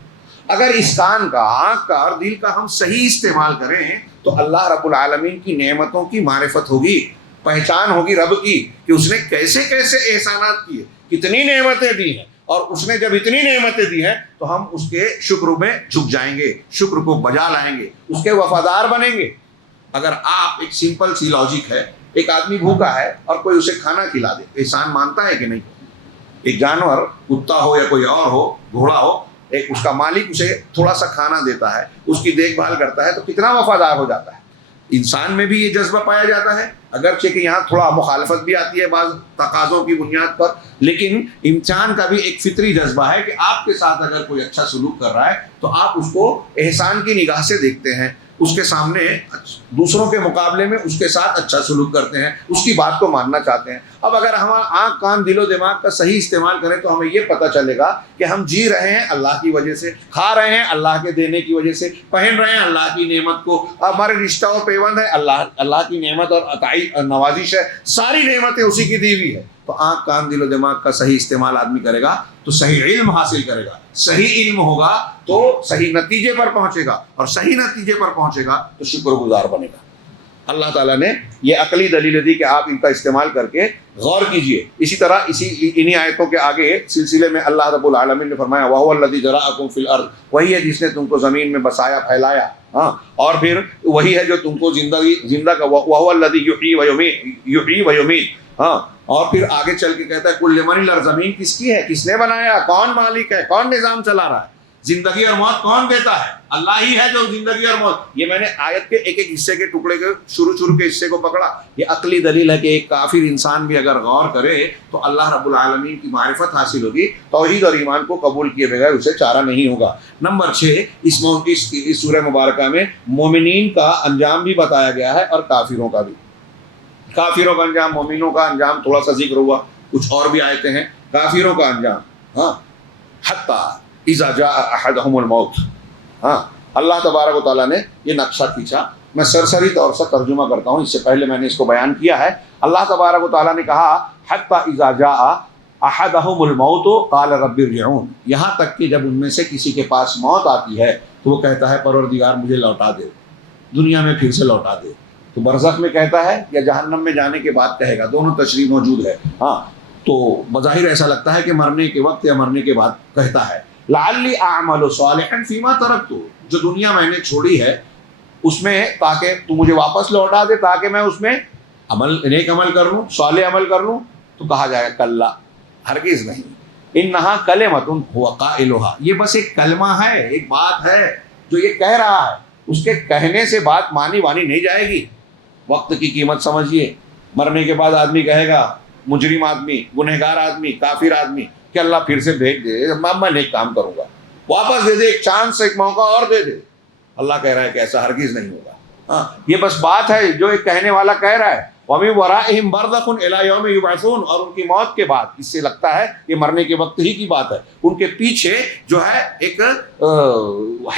اگر اس کان کا، آنکھ کا اور دل کا ہم صحیح استعمال کریں تو اللہ رب العالمین کی نعمتوں کی معرفت ہوگی، پہچان ہوگی رب کی کہ اس نے کیسے کیسے احسانات کیے، کتنی نعمتیں دی ہیں، اور اس نے جب اتنی نعمتیں دی ہیں تو ہم اس کے شکر میں جھک جائیں گے، شکر کو بجا لائیں گے، اس کے وفادار بنیں گے۔ اگر آپ، ایک سمپل سی لاجک ہے، ایک آدمی بھوکا ہے اور کوئی اسے کھانا کھلا دے، احسان مانتا ہے کہ نہیں؟ ایک جانور، کتا ہو یا کوئی اور ہو، گھوڑا ہو، ایک اس کا مالک اسے تھوڑا سا کھانا دیتا ہے، اس کی دیکھ بھال کرتا ہے تو کتنا وفادار ہو جاتا ہے۔ انسان میں بھی یہ جذبہ پایا جاتا ہے، اگرچہ کہ یہاں تھوڑا مخالفت بھی آتی ہے بعض تقاضوں کی بنیاد پر، لیکن انسان کا بھی ایک فطری جذبہ ہے کہ آپ کے ساتھ اگر کوئی اچھا سلوک کر رہا ہے تو آپ اس کو احسان کی نگاہ سے دیکھتے ہیں، اس کے سامنے دوسروں کے مقابلے میں اس کے ساتھ اچھا سلوک کرتے ہیں، اس کی بات کو ماننا چاہتے ہیں۔ اب اگر ہم آنکھ کان دل و دماغ کا صحیح استعمال کریں تو ہمیں یہ پتہ چلے گا کہ ہم جی رہے ہیں اللہ کی وجہ سے، کھا رہے ہیں اللہ کے دینے کی وجہ سے، پہن رہے ہیں اللہ کی نعمت کو، ہمارے رشتہ و پیوند ہے اللہ کی نعمت اور عطائی نوازش ہے، ساری نعمتیں اسی کی دی ہوئی ہے۔ تو آنکھ کان دل و دماغ کا صحیح استعمال آدمی کرے گا تو صحیح علم حاصل کرے گا، صحیح علم ہوگا تو صحیح نتیجے پر پہنچے گا، اور صحیح نتیجے پر پہنچے گا تو شکر گزار بنے گا۔ اللہ تعالیٰ نے یہ عقلی دلیل دی کہ آپ ان کا استعمال کر کے غور کیجئے. اسی طرح انہی آیتوں کے آگے سلسلے میں اللہ رب العالمین نے فرمایا وَهُوَ الَّذِي ذَرَأَكُمْ فِي الْأَرْضِ, وہی ہے جس نے تم کو زمین میں بسایا پھیلایا. ہاں, اور پھر وہی ہے جو تم کو زندہ کا وَهُوَ الَّذِي يُحْيِي وَيُمِيتُ. ہاں, اور پھر آگے چل کے کہتا ہے کل لمن الارض, زمین کس کی ہے, کس نے بنایا, کون مالک ہے, کون نظام چلا رہا ہے, زندگی اور موت کون دیتا ہے, اللہ ہی ہے جو زندگی اور موت. یہ میں نے آیت کے ایک ایک حصے کے ٹکڑے کے شروع کے حصے کو پکڑا. یہ عقلی دلیل ہے کہ ایک کافر انسان بھی اگر غور کرے تو اللہ رب العالمین کی معرفت حاصل ہوگی, توحید اور ایمان کو قبول کیے بغیر اسے چارہ نہیں ہوگا. نمبر 6, اس سورہ مبارکہ میں مومنین کا انجام بھی بتایا گیا ہے اور کافروں کا بھی. کافروں کا انجام, مومنوں کا انجام تھوڑا سا ذکر ہوا, کچھ اور بھی آیتیں ہیں. کافروں کا انجام, ہاں, حتی اذا جاء احدهم الموت. ہاں, اللہ تبارک و تعالیٰ نے یہ نقشہ کھینچا. میں سرسری طور سے ترجمہ کرتا ہوں, اس سے پہلے میں نے اس کو بیان کیا ہے. اللہ تبارک و تعالیٰ نے کہا حتی اذا جاء احدهم الموت قال رب ارجعون, یہاں تک کہ جب ان میں سے کسی کے پاس موت آتی ہے تو وہ کہتا ہے پروردگار مجھے لوٹا دے, دنیا میں پھر سے لوٹا دے. تو برزخ میں کہتا ہے یا جہنم میں جانے کے بعد کہے گا, دونوں تشریح موجود ہے. ہاں, تو بظاہر ایسا لگتا ہے کہ مرنے کے وقت یا مرنے کے بعد کہتا ہے لعلی اعمل صالحا فیما ترکت, جو دنیا میں نے چھوڑی ہے اس میں, تاکہ تو مجھے واپس لوٹا دے تاکہ میں اس میں نیک عمل کر لوں, صالح عمل کر لوں. تو کہا جائے گا کلا, ہرگز نہیں. انہا کلمۃ هو قائلها, یہ بس ایک کلمہ ہے, ایک بات ہے جو یہ کہہ رہا ہے, اس کے کہنے سے بات مانی نہیں جائے گی. وقت کی قیمت سمجھیے. مرنے کے بعد آدمی کہے گا, مجرم آدمی, گنہگار آدمی, کافر آدمی, کہ اللہ پھر سے بھیج دے, میں نیک کام کروں گا, واپس دے دے, ایک چانس, ایک موقع اور دے دے. اللہ کہہ رہا ہے کہ ایسا ہرگز نہیں ہوگا. ہاں, یہ بس بات ہے جو ایک کہنے والا کہہ رہا ہے. وَمِن وَرَائِهِمْ بَرْزَخٌ إِلَىٰ يَوْمِ يُبْعَثُونَ, اور ان کی موت کے بعد, اس سے لگتا ہے کہ مرنے کے وقت ہی کی بات ہے, ان کے پیچھے جو ہے ایک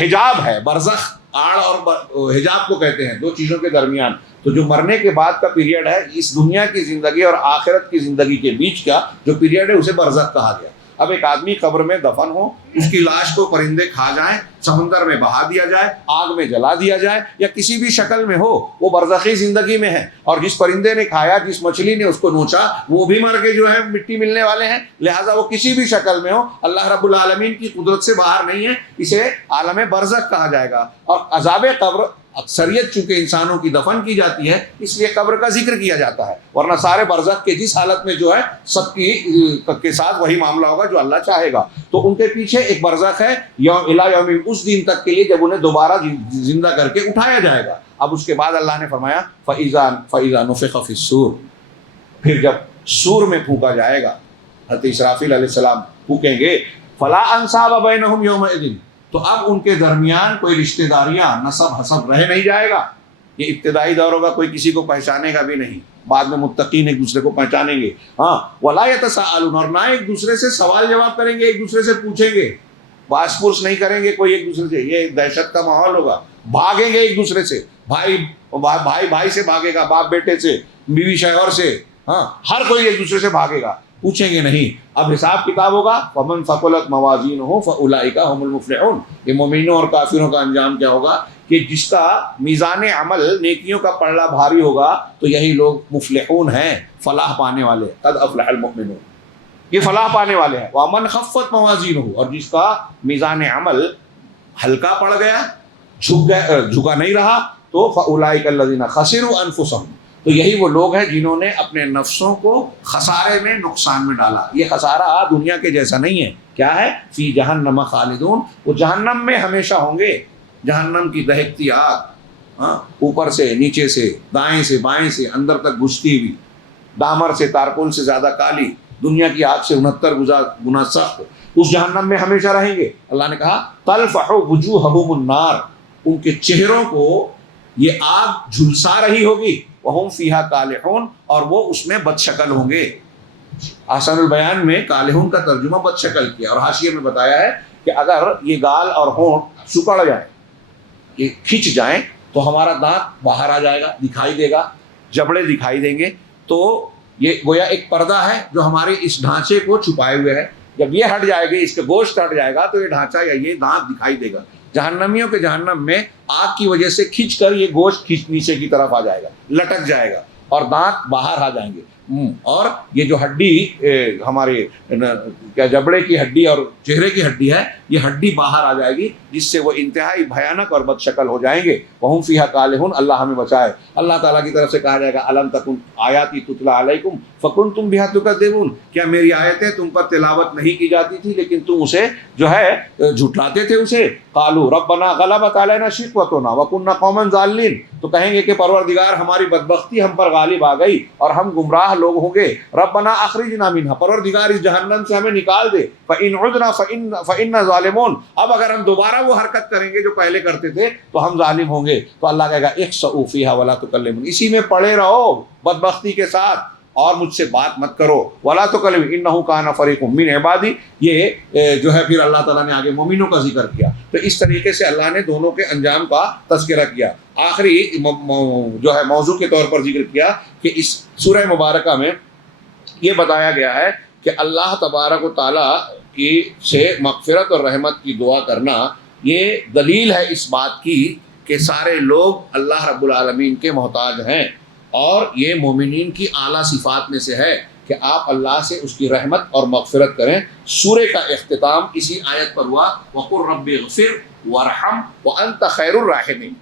حجاب ہے. برزخ آڑ اور حجاب کو کہتے ہیں, دو چیزوں کے درمیان. تو جو مرنے کے بعد کا پیریڈ ہے, اس دنیا کی زندگی اور آخرت کی زندگی کے بیچ کا جو پیریڈ ہے, اسے برزخ کہا گیا. اب ایک آدمی قبر میں دفن ہو, اس کی لاش کو پرندے کھا جائیں, سمندر میں بہا دیا جائے, آگ میں جلا دیا جائے, یا کسی بھی شکل میں ہو, وہ برزخی زندگی میں ہے. اور جس پرندے نے کھایا, جس مچھلی نے اس کو نوچا, وہ بھی مر کے جو ہے مٹی ملنے والے ہیں. لہٰذا وہ کسی بھی شکل میں ہو, اللہ رب العالمین کی قدرت سے باہر نہیں ہے, اسے عالم برزخ کہا جائے گا. اور عذاب قبر اکثریت چونکہ انسانوں کی دفن کی جاتی ہے, اس لیے قبر کا ذکر کیا جاتا ہے, ورنہ سارے برزخ کے جس حالت میں جو ہے سب کے ساتھ وہی معاملہ ہوگا جو اللہ چاہے گا. تو ان کے پیچھے ایک برزخ ہے یوم الی یوم, اس دن تک کے لیے جب انہیں دوبارہ زندہ کر کے اٹھایا جائے گا. اب اس کے بعد اللہ نے فرمایا فَإِذَا نُفِخَ فِي الصُّورِ, پھر جب سور میں پھونکا جائے گا, حضرت اسرافیل علیہ السلام پھونکیں گے, فَلَا أَنْسَابَ بَيْنَهُمْ يَوْمَئِذٍ, تو اب ان کے درمیان کوئی رشتہ داریاں, نسب حسب رہ نہیں جائے گا. یہ ابتدائی دور ہوگا, کوئی کسی کو پہچانے گا بھی نہیں, بعد میں متقین ایک دوسرے کو پہچانیں گے. ہاں, وَلَا يَتَسَاءَلُونَ, اور نہ ایک دوسرے سے سوال جواب کریں گے, ایک دوسرے سے پوچھیں گے, باس پرس نہیں کریں گے کوئی ایک دوسرے سے. یہ دہشت کا ماحول ہوگا, بھاگیں گے ایک دوسرے سے, بھائی سے بھاگے گا, باپ بیٹے سے, بیوی شوہر سے, ہاں, ہر کوئی ایک دوسرے سے بھاگے گا, پوچھیں گے نہیں. اب حساب کتاب ہوگا, فَمَنْ ثَقُلَتْ مَوَازِينُهُ فَأُولَٰئِكَ هُمُ الْمُفْلِحُونَ. یہ مومنوں اور کافروں کا انجام کیا ہوگا کہ جس کا میزان عمل نیکیوں کا پلڑا بھاری ہوگا تو یہی لوگ مفلحون ہیں, فلاح پانے والے. قد افلح المؤمنون, یہ فلاح پانے والے ہیں. وَمَنْ خَفَّتْ مَوَازِينُهُ, اور جس کا میزان عمل ہلکا پڑ گیا, جھکا نہیں رہا, تو فَأُولَٰئِكَ الَّذِينَ خَسِرُوا أَنفُسَهُم, تو یہی وہ لوگ ہیں جنہوں نے اپنے نفسوں کو خسارے میں, نقصان میں ڈالا. یہ خسارہ دنیا کے جیسا نہیں ہے. کیا ہے؟ فی جہنم خالدون, وہ جہنم میں ہمیشہ ہوں گے. جہنم کی دہکتی آگ, ہاں, اوپر سے, نیچے سے, دائیں سے, بائیں سے, اندر تک گھستی ہوئی, دامر سے تارکول سے زیادہ کالی, دنیا کی آگ سے 69 گنا سخت, اس جہنم میں ہمیشہ رہیں گے. اللہ نے کہا تلفح وجوہہم النار, ان کے چہروں کو یہ آگ جھلسا رہی ہوگی. وَهُمْ فِيهَا كَالِحُونَ, اور وہ اس میں بد شکل ہوں گے. احسن البیان میں کالحون کا ترجمہ بد شکل کیا, اور حاشیے میں بتایا ہے کہ اگر یہ گال اور ہونٹ سکڑ جائیں, یہ کھنچ جائیں, تو ہمارا دانت باہر آ جائے گا, دکھائی دے گا, جبڑے دکھائی دیں گے. تو یہ گویا ایک پردہ ہے جو ہمارے اس ڈھانچے کو چھپائے ہوئے ہے. جب یہ ہٹ جائے گی, اس کا گوشت ہٹ جائے گا, تو یہ ڈھانچہ یا یہ دانت دکھائی دے گا. جہنمیوں کے جہنم میں آگ کی وجہ سے کھینچ کر یہ گوشت نیچے کی طرف آ جائے گا، لٹک جائے گا اور دانت باہر آ جائیں گے، اور یہ جو ہڈی ہمارے کیا جبڑے کی ہڈی اور چہرے کی ہڈی ہے، یہ ہڈی باہر آ جائے گی، جس سے وہ انتہائی بھیانک اور بد شکل ہو جائیں گے۔ وَهُمْ فِيهَا كَالِحُونَ، اللہ ہمیں بچائے۔ اللہ تعالیٰ کی طرف سے کہا جائے گا أَلَمْ تَكُنْ آيَاتِي تُتْلَىٰ عَلَيْكُمْ فَكُنْتُمْ بِهَا تُكَذِّبُونَ، کیا میری آیتیں تم پر تلاوت نہیں کی جاتی تھی لیکن تم اسے جو ہے جھٹلاتے تھے اسے؟ قَالُوا رَبَّنَا غَلَبَتْ عَلَيْنَا شِقْوَتُنَا وَكُنَّا قَوْمًا ضَالِّينَ، تو کہیں گے کہ پروردگار ہماری بدبختی ہم پر غالب آ گئی اور ہم گمراہ لوگ ہوں گے۔ ربنا اخرجنا منها، پروردگار اس جہنم سے ہمیں نکال دے۔ فإن عدنا فإنا ظالمون، اب اگر ہم دوبارہ وہ حرکت کریں گے جو پہلے کرتے تھے تو ہم ظالم ہوں گے۔ تو اللہ کہے گا اخسؤوا فيها ولا تكلمون، اسی میں پڑے رہو بدبختی کے ساتھ اور مجھ سے بات مت کرو۔ ولا تكلمون انه كان فريق من عبادي، یہ جو ہے پھر اللہ تعالیٰ نے آگے مومنوں کا ذکر کیا۔ تو اس طریقے سے اللہ نے دونوں کے انجام کا تذکرہ کیا۔ آخری جو ہے موضوع کے طور پر ذکر کیا کہ اس سورہ مبارکہ میں یہ بتایا گیا ہے کہ اللہ تبارک و تعالیٰ کی سے مغفرت اور رحمت کی دعا کرنا یہ دلیل ہے اس بات کی کہ سارے لوگ اللہ رب العالمین کے محتاج ہیں، اور یہ مومنین کی اعلیٰ صفات میں سے ہے کہ آپ اللہ سے اس کی رحمت اور مغفرت کریں۔ سورہ کا اختتام اسی آیت پر ہوا، وَقُلْ رَبِّ اغْفِرْ وَارْحَمْ وَأَنْتَ خَيْرُ الرَّاحِمِينَ۔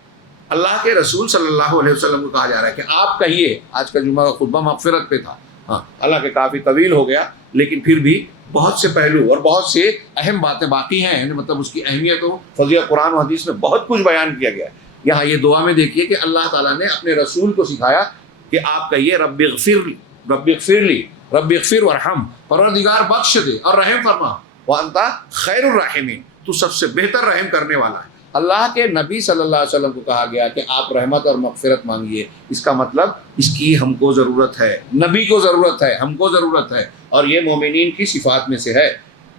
اللہ کے رسول صلی اللہ علیہ وسلم کو کہا جا رہا ہے کہ آپ کہیے، آج کا جمعہ کا خطبہ مغفرت پہ تھا، ہاں حالانکہ کافی طویل ہو گیا لیکن پھر بھی بہت سے پہلو اور بہت سے اہم باتیں باقی ہیں، یعنی مطلب اس کی اہمیت و فضیلت قرآن و حدیث میں بہت کچھ بیان کیا گیا ہے۔ یہاں یہ دعا میں دیکھیے کہ اللہ تعالیٰ نے اپنے رسول کو سکھایا کہ آپ کہیے رب اغفر لی، رب اغفر وارحم، پروردگار بخش دے اور رحم فرما، وانت خیر الراحمین، تو سب سے بہتر رحم کرنے والا ہے۔ اللہ کے نبی صلی اللہ علیہ وسلم کو کہا گیا کہ آپ رحمت اور مغفرت مانگیے، اس کا مطلب اس کی ہم کو ضرورت ہے، نبی کو ضرورت ہے، ہم کو ضرورت ہے، اور یہ مومنین کی صفات میں سے ہے۔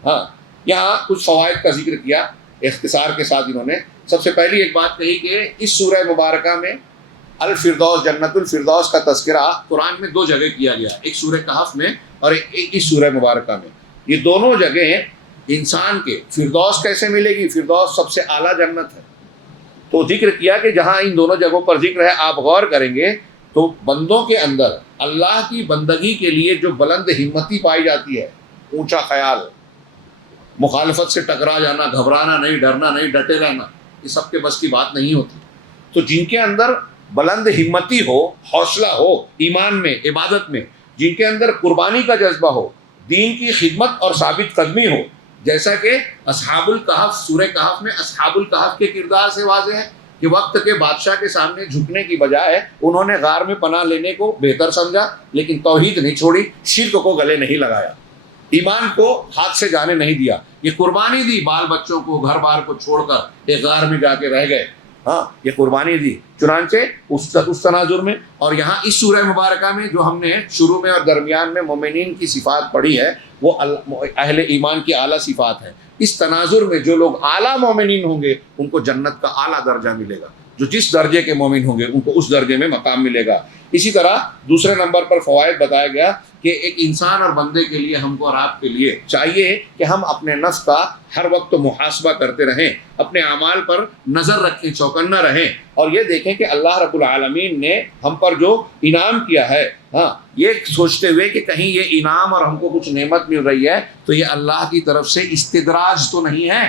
ہاں یہاں کچھ فوائد کا ذکر کیا اختصار کے ساتھ انہوں نے۔ سب سے پہلی ایک بات کہی کہ اس سورہ مبارکہ میں الفردوس، جنت الفردوس کا تذکرہ قرآن میں دو جگہ کیا گیا، ایک سورہ کہف میں اور ایک اس سورہ مبارکہ میں۔ یہ دونوں جگہیں انسان کے فردوس کیسے ملے گی، فردوس سب سے اعلیٰ جنت ہے، تو ذکر کیا کہ جہاں ان دونوں جگہوں پر ذکر ہے آپ غور کریں گے تو بندوں کے اندر اللہ کی بندگی کے لیے جو بلند ہمتی پائی جاتی ہے، اونچا خیال، مخالفت سے ٹکرا جانا، گھبرانا نہیں، ڈرنا نہیں، ڈٹے رہنا، یہ سب کے بس کی بات نہیں ہوتی۔ تو جن کے اندر بلند ہمتی ہو، حوصلہ ہو ایمان میں، عبادت میں، جن کے اندر قربانی کا جذبہ ہو، دین کی خدمت اور ثابت قدمی ہو، جیسا کہ اصحاب الکہف، سورہ کہف میں اصحاب الکہف کے کردار سے واضح ہے کہ وقت کے بادشاہ کے سامنے جھکنے کی بجائے انہوں نے غار میں پناہ لینے کو بہتر سمجھا، لیکن توحید نہیں چھوڑی، شرک کو گلے نہیں لگایا، ایمان کو ہاتھ سے جانے نہیں دیا، یہ قربانی دی، بال بچوں کو، گھر بار کو چھوڑ کر ایک غار میں جا کے رہ گئے، ہاں یہ قربانی دی۔ چنانچہ اس تناظر میں اور یہاں اس سورہ مبارکہ میں جو ہم نے شروع میں اور درمیان میں مومنین کی صفات پڑھی ہے وہ اہل ایمان کی اعلیٰ صفات ہیں۔ اس تناظر میں جو لوگ اعلیٰ مومنین ہوں گے ان کو جنت کا اعلیٰ درجہ ملے گا، جو جس درجے کے مومن ہوں گے ان کو اس درجے میں مقام ملے گا۔ اسی طرح دوسرے نمبر پر فوائد بتایا گیا کہ ایک انسان اور بندے کے لیے، ہم کو اور آپ کے لیے چاہیے کہ ہم اپنے نفس کا ہر وقت محاسبہ کرتے رہیں، اپنے اعمال پر نظر رکھیں، چوکنا رہیں، اور یہ دیکھیں کہ اللہ رب العالمین نے ہم پر جو انعام کیا ہے، ہاں یہ سوچتے ہوئے کہ کہیں یہ انعام اور ہم کو کچھ نعمت مل رہی ہے تو یہ اللہ کی طرف سے استدراج تو نہیں ہے۔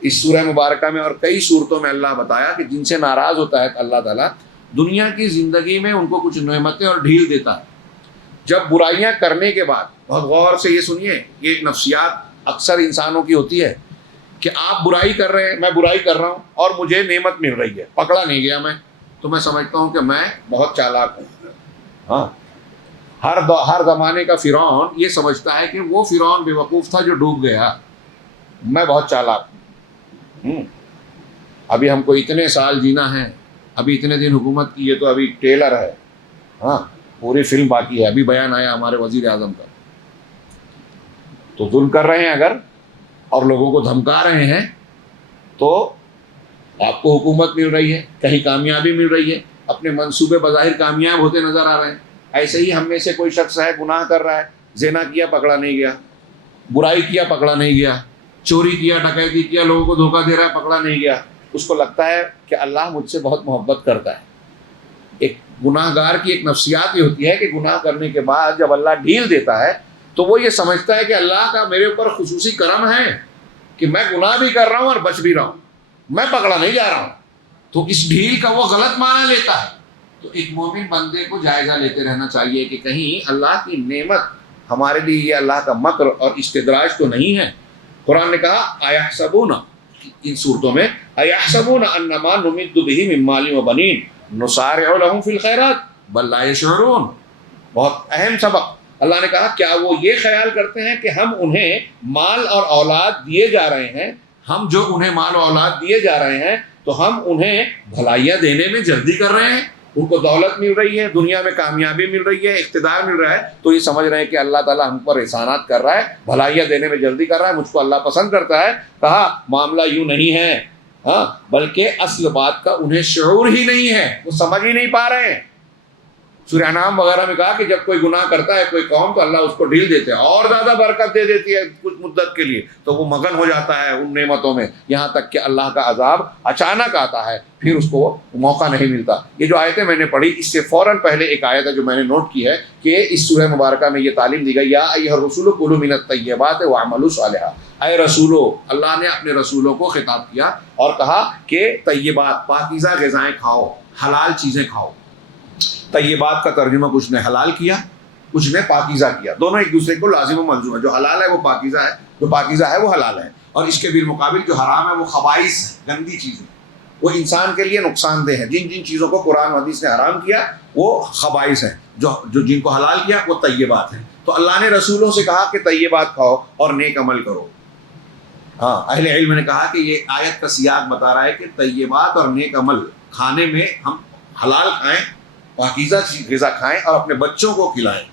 اس سورہ مبارکہ میں اور کئی صورتوں میں اللہ بتایا کہ جن سے ناراض ہوتا ہے اللہ تعالیٰ دنیا کی زندگی میں ان کو کچھ نعمتیں اور ڈھیل دیتا ہے۔ جب برائیاں کرنے کے بعد، بہت غور سے یہ سنیے، یہ نفسیات اکثر انسانوں کی ہوتی ہے کہ آپ برائی کر رہے ہیں، میں برائی کر رہا ہوں اور مجھے نعمت مل رہی ہے، پکڑا نہیں گیا میں، تو میں سمجھتا ہوں کہ میں بہت چالاک ہوں۔ ہاں ہر زمانے کا فرعون یہ سمجھتا ہے کہ وہ فرعون بے وقوف تھا جو ڈوب گیا، میں بہت چالاک ہوں۔ ابھی ہم کو اتنے سال جینا ہے، ابھی اتنے دن حکومت کی ہے، تو ابھی ٹیلر ہے، ہاں پوری فلم باقی ہے۔ ابھی بیان آیا ہمارے وزیر اعظم کا، تو ظلم کر رہے ہیں اگر اور لوگوں کو دھمکا رہے ہیں تو آپ کو حکومت مل رہی ہے، کہیں کامیابی مل رہی ہے، اپنے منصوبے بظاہر کامیاب ہوتے نظر آ رہے ہیں۔ ایسے ہی ہم میں سے کوئی شخص ہے، گناہ کر رہا ہے، زنا کیا پکڑا نہیں گیا، برائی کیا پکڑا نہیں گیا، چوری کیا, ڈکیتی کیا, لوگوں کو دھوکہ دے رہا ہے, پکڑا نہیں گیا, اس کو لگتا ہے کہ اللہ مجھ سے بہت محبت کرتا ہے. ایک گناہ گار کی ایک نفسیات یہ ہوتی ہے کہ گناہ کرنے کے بعد جب اللہ ڈھیل دیتا ہے تو وہ یہ سمجھتا ہے کہ اللہ کا میرے اوپر خصوصی کرم ہے کہ میں گناہ بھی کر رہا ہوں اور بچ بھی رہا ہوں, میں پکڑا نہیں جا رہا ہوں. تو اس ڈھیل کا وہ غلط معنی لیتا ہے. تو ایک مومن بندے کو جائزہ لیتے رہنا چاہیے کہ کہیں اللہ کی نعمت ہمارے لیے یہ اللہ کا مکر اور استدراج تو نہیں ہے. قرآن نے کہا ایحسبون, ان صورتوں میں ایحسبون انما نمد بہ من مال و بنین نسارع لهم فی الخیرات بل لا یشعرون. بہت اہم سبق. اللہ نے کہا کیا وہ یہ خیال کرتے ہیں کہ ہم انہیں مال اور اولاد دیے جا رہے ہیں, ہم جو انہیں مال و اولاد دیے جا رہے ہیں تو ہم انہیں بھلائیاں دینے میں جلدی کر رہے ہیں, ان کو دولت مل رہی ہے, دنیا میں کامیابی مل رہی ہے, اقتدار مل رہا ہے, تو یہ سمجھ رہے ہیں کہ اللہ تعالیٰ ہم پر احسانات کر رہا ہے, بھلائیاں دینے میں جلدی کر رہا ہے, مجھ کو اللہ پسند کرتا ہے. کہا معاملہ یوں نہیں ہے, ہاں, بلکہ اصل بات کا انہیں شعور ہی نہیں ہے, وہ سمجھ ہی نہیں پا رہے ہیں. سورہ انعام وغیرہ میں کہا کہ جب کوئی گناہ کرتا ہے کوئی قوم تو اللہ اس کو ڈھیل دیتے ہیں اور زیادہ برکت دے دیتی ہے کچھ مدت کے لیے, تو وہ مگن ہو جاتا ہے ان نعمتوں میں, یہاں تک کہ اللہ کا عذاب اچانک آتا ہے, پھر اس کو موقع نہیں ملتا. یہ جو آیتیں میں نے پڑھی اس سے فوراً پہلے ایک آیت ہے جو میں نے نوٹ کی ہے کہ اس سورہ مبارکہ میں یہ تعلیم دی گئی, یا ایھا الرسول کلوا من الطیبات واعملوا صالحا. اے رسولو, اللہ نے اپنے رسولوں کو خطاب کیا اور کہا کہ طیبات پاکیزہ غذائیں کھاؤ, حلال چیزیں کھاؤ. طیبات کا ترجمہ کچھ نے حلال کیا, کچھ نے پاکیزہ کیا, دونوں ایک دوسرے کو لازم و ملزوم ہے. جو حلال ہے وہ پاکیزہ ہے, جو پاکیزہ ہے وہ حلال ہے, اور اس کے بالمقابل جو حرام ہے وہ خبائث, گندی چیزیں, وہ انسان کے لیے نقصان دہ ہیں. جن جن چیزوں کو قرآن و حدیث نے حرام کیا وہ خبائث ہیں, جو جن کو حلال کیا وہ طیبات ہیں. تو اللہ نے رسولوں سے کہا کہ طیبات کھاؤ اور نیک عمل کرو. ہاں, اہل علم نے کہا کہ یہ آیت کا سیاق بتا رہا ہے کہ طیبات اور نیک عمل کھانے میں ہم حلال کھائیں, پاکیزہ غذا کھائیں اور اپنے بچوں کو کھلائیں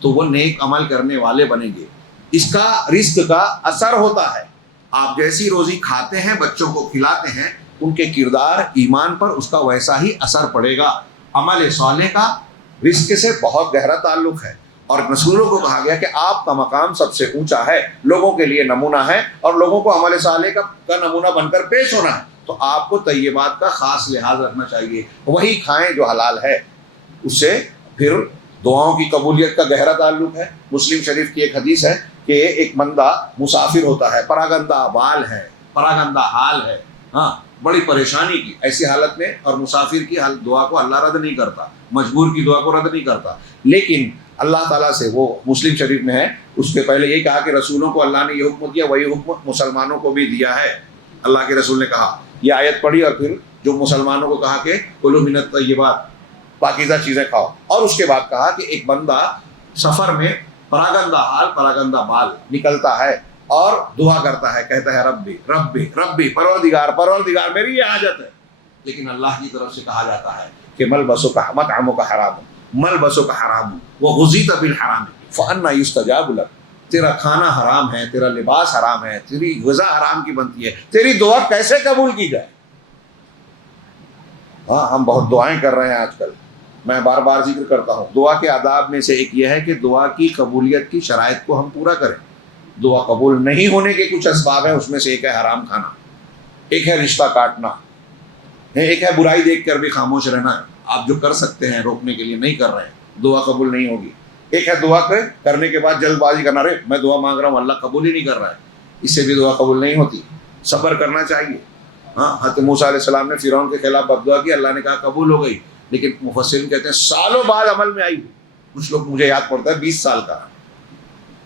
تو وہ نیک عمل کرنے والے بنیں گے. اس کا رزق کا اثر ہوتا ہے. آپ جیسی روزی کھاتے ہیں بچوں کو کھلاتے ہیں, ان کے کردار ایمان پر اس کا ویسا ہی اثر پڑے گا. عمل صالح کا رزق سے بہت گہرا تعلق ہے, اور رسولوں کو کہا گیا کہ آپ کا مقام سب سے اونچا ہے, لوگوں کے لیے نمونہ ہے, اور لوگوں کو عمل صالح کا نمونہ بن کر پیش ہونا ہے. تو آپ کو طیبات کا خاص لحاظ رکھنا چاہیے, وہی کھائیں جو حلال ہے. اس سے پھر دعاؤں کی قبولیت کا گہرا تعلق ہے. مسلم شریف کی ایک حدیث ہے کہ ایک بندہ مسافر ہوتا ہے, پراگندہ بال ہے, پراگندہ حال ہے, ہاں, بڑی پریشانی کی ایسی حالت میں, اور مسافر کی دعا کو اللہ رد نہیں کرتا, مجبور کی دعا کو رد نہیں کرتا, لیکن اللہ تعالیٰ سے, وہ مسلم شریف میں ہے, اس کے پہلے یہ کہا کہ رسولوں کو اللہ نے یہ حکم دیا, وہی حکم مسلمانوں کو بھی دیا ہے. اللہ کے رسول نے کہا, یہ آیت پڑھی, اور پھر جو مسلمانوں کو کہا کہ کلوا من الطیبات, پاکیزہ چیزیں کھاؤ, اور اس کے بعد کہا کہ ایک بندہ سفر میں پراگندہ حال پراگندہ بال نکلتا ہے اور دعا کرتا ہے, کہتا ہے ربی ربی ربی, پروردگار پروردگار میری یہ حاجت ہے, لیکن اللہ کی طرف سے کہا جاتا ہے کہ ملبسوں کا مطعموں کا حرام, ملبسوں کا حرام, وغذیت بالحرام فأنی یستجاب لک, تیرا کھانا حرام ہے, تیرا لباس حرام ہے, تیری غذا حرام کی بنتی ہے, تیری دعا کیسے قبول کی جائے. ہاں, ہم بہت دعائیں کر رہے ہیں آج کل, میں بار بار ذکر کرتا ہوں. دعا کے آداب میں سے ایک یہ ہے کہ دعا کی قبولیت کی شرائط کو ہم پورا کریں. دعا قبول نہیں ہونے کے کچھ اسباب ہیں, اس میں سے ایک ہے حرام کھانا, ایک ہے رشتہ کاٹنا, ایک ہے برائی دیکھ کر بھی خاموش رہنا. آپ جو کر سکتے ہیں روکنے کے لیے نہیں کر رہے ہیں, دعا قبول نہیں ہوگی. ایک ہے دعا کرنے کے بعد جلد بازی کرنا, رہے میں دعا مانگ رہا ہوں اللہ قبول ہی نہیں کر رہا ہے, اس سے بھی دعا قبول نہیں ہوتی. صبر کرنا چاہیے. ہاں, حضرت موسیٰ علیہ السلام نے فرعون کے خلاف بددعا کی, اللہ نے کہا قبول ہو گئی, لیکن مفسرین کہتے ہیں سالوں بعد عمل میں آئی. کچھ لوگ, مجھے یاد پڑتا ہے 20 سال کا.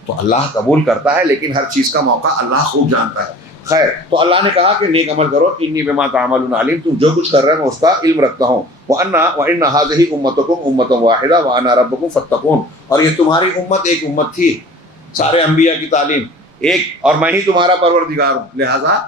تو اللہ قبول کرتا ہے, لیکن ہر چیز کا موقع اللہ خوب جانتا ہے. خیر, تو اللہ نے کہا کہ نیک عمل کرو, انی بما تعملون علیم, تم جو کچھ کر رہے ہیں میں اس کا علم رکھتا ہوں. وَإِنَّ هَٰذِهِ أُمَّتُكُمْ أُمَّةً وَاحِدَةً وَأَنَا رَبُّكُمْ فَاتَّقُونِ, اور یہ تمہاری امت ایک امت تھی, سارے انبیاء کی تعلیم ایک, اور میں ہی تمہارا پروردگار ہوں, لہٰذا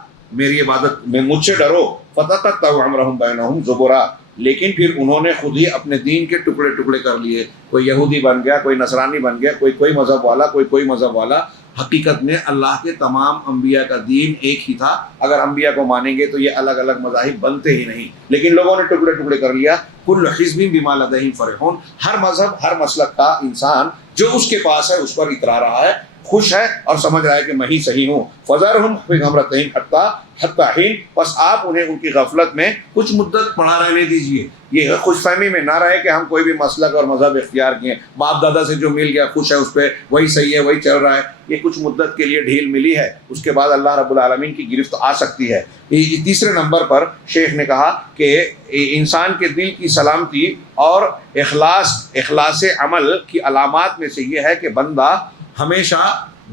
میری عبادت میں مجھ سے ڈرو. فَتَقَطَّعُوا أَمْرَهُمْ بَيْنَهُمْ زُبُرًا, لیکن پھر انہوں نے خود ہی اپنے دین کے ٹکڑے ٹکڑے کر لیے. کوئی یہودی بن گیا, کوئی نصرانی بن گیا, کوئی مذہب والا, کوئی مذہب والا. حقیقت میں اللہ کے تمام انبیاء کا دین ایک ہی تھا. اگر انبیاء کو مانیں گے تو یہ الگ الگ مذاہب بنتے ہی نہیں, لیکن لوگوں نے ٹکڑے ٹکڑے کر لیا. کل حزب بما لدیہم فرحون, ہر مذہب ہر مسلک کا انسان جو اس کے پاس ہے اس پر اترا رہا ہے, خوش ہے اور سمجھ رہا ہے کہ میں ہی صحیح ہوں. فذرہم فی غمرتہم حتی حین، بس آپ انہیں ان کی غفلت میں کچھ مدت پڑا رہنے دیجیے. یہ خوش فہمی میں نہ رہے کہ ہم کوئی بھی مسلک اور مذہب اختیار کیے، باپ دادا سے جو مل گیا خوش ہے اس پہ، وہی صحیح ہے، وہی چل رہا ہے. یہ کچھ مدت کے لیے ڈھیل ملی ہے، اس کے بعد اللہ رب العالمین کی گرفت آ سکتی ہے. تیسرے نمبر پر شیخ نے کہا کہ انسان کے دل کی سلامتی اور اخلاص عمل کی علامات میں سے یہ ہے کہ بندہ ہمیشہ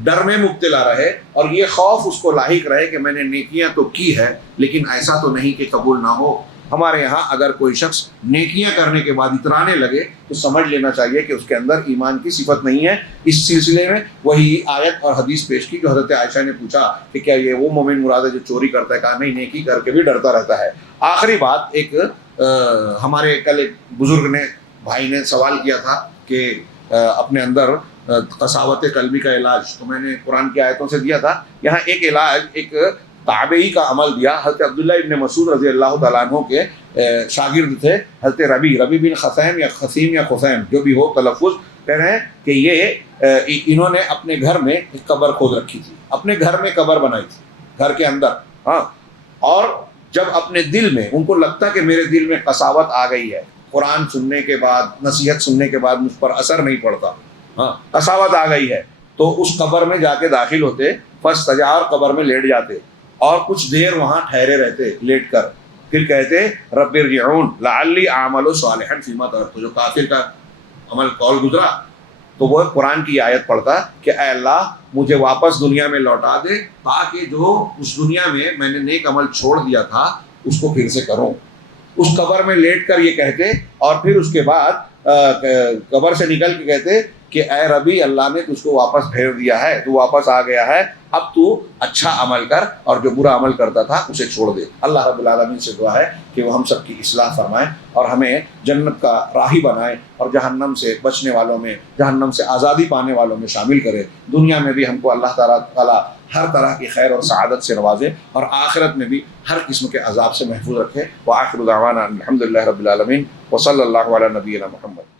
ڈر میں مبتلا رہے اور یہ خوف اس کو لاحق رہے کہ میں نے نیکیاں تو کی ہے لیکن ایسا تو نہیں کہ قبول نہ ہو. ہمارے یہاں اگر کوئی شخص نیکیاں کرنے کے بعد اترانے لگے تو سمجھ لینا چاہیے کہ اس کے اندر ایمان کی صفت نہیں ہے. اس سلسلے میں وہی آیت اور حدیث پیش کی جو حضرت عائشہ نے پوچھا کہ کیا یہ وہ مومن مراد ہے جو چوری کرتا ہے؟ کہا نہیں، نیکی کر کے بھی ڈرتا رہتا ہے. آخری بات، ایک ہمارے کل ایک بزرگ نے بھائی نے سوال کیا تھا کہ اپنے اندر قساوت قلبی کا علاج، تو میں نے قرآن کی آیتوں سے دیا تھا. یہاں ایک علاج، ایک تابعی کا عمل دیا. حضرت عبداللہ ابن مسعود رضی اللہ تعالیٰ عنہ کے شاگرد تھے حضرت ربی بن خثیم یا خسیم یا خثیم جو بھی ہو تلفظ، کہہ رہے ہیں کہ یہ انہوں نے اپنے گھر میں ایک قبر کھود رکھی تھی، اپنے گھر میں قبر بنائی تھی گھر کے اندر. ہاں، اور جب اپنے دل میں ان کو لگتا کہ میرے دل میں قساوت آ گئی ہے، قرآن سننے کے بعد، نصیحت سننے کے بعد مجھ پر اثر نہیں پڑتا، ہاں قساوت آ گئی ہے، تو اس قبر میں جا کے داخل ہوتے، فاستجار قبر میں لیٹ جاتے اور کچھ دیر وہاں ٹھہرے رہتے لیٹ کر، پھر کہتے رب ارجعون لعلی اعمل صالحا فیما ترکت. جو کافر کا عمل قول گزرا تو وہ قرآن کی آیت پڑھتا کہ اے اللہ مجھے واپس دنیا میں لوٹا دے تاکہ جو اس دنیا میں نے نیک عمل چھوڑ دیا تھا اس کو پھر سے کروں. اس قبر میں لیٹ کر یہ کہتے اور پھر اس کے بعد قبر سے نکل کے کہتے کہ اے ربی، اللہ نے تجھ کو واپس بھیج دیا ہے، تو واپس آ گیا ہے، اب تو اچھا عمل کر اور جو برا عمل کرتا تھا اسے چھوڑ دے. اللہ رب العالمین سے دعا ہے کہ وہ ہم سب کی اصلاح فرمائے اور ہمیں جنت کا راہی بنائے اور جہنم سے بچنے والوں میں، جہنم سے آزادی پانے والوں میں شامل کرے. دنیا میں بھی ہم کو اللہ تعالیٰ ہر طرح کی خیر اور سعادت سے نوازے اور آخرت میں بھی ہر قسم کے عذاب سے محفوظ رکھے. وآخر دعوانا الحمدللہ رب العالمین وصلی اللہ علی نبینا محمد.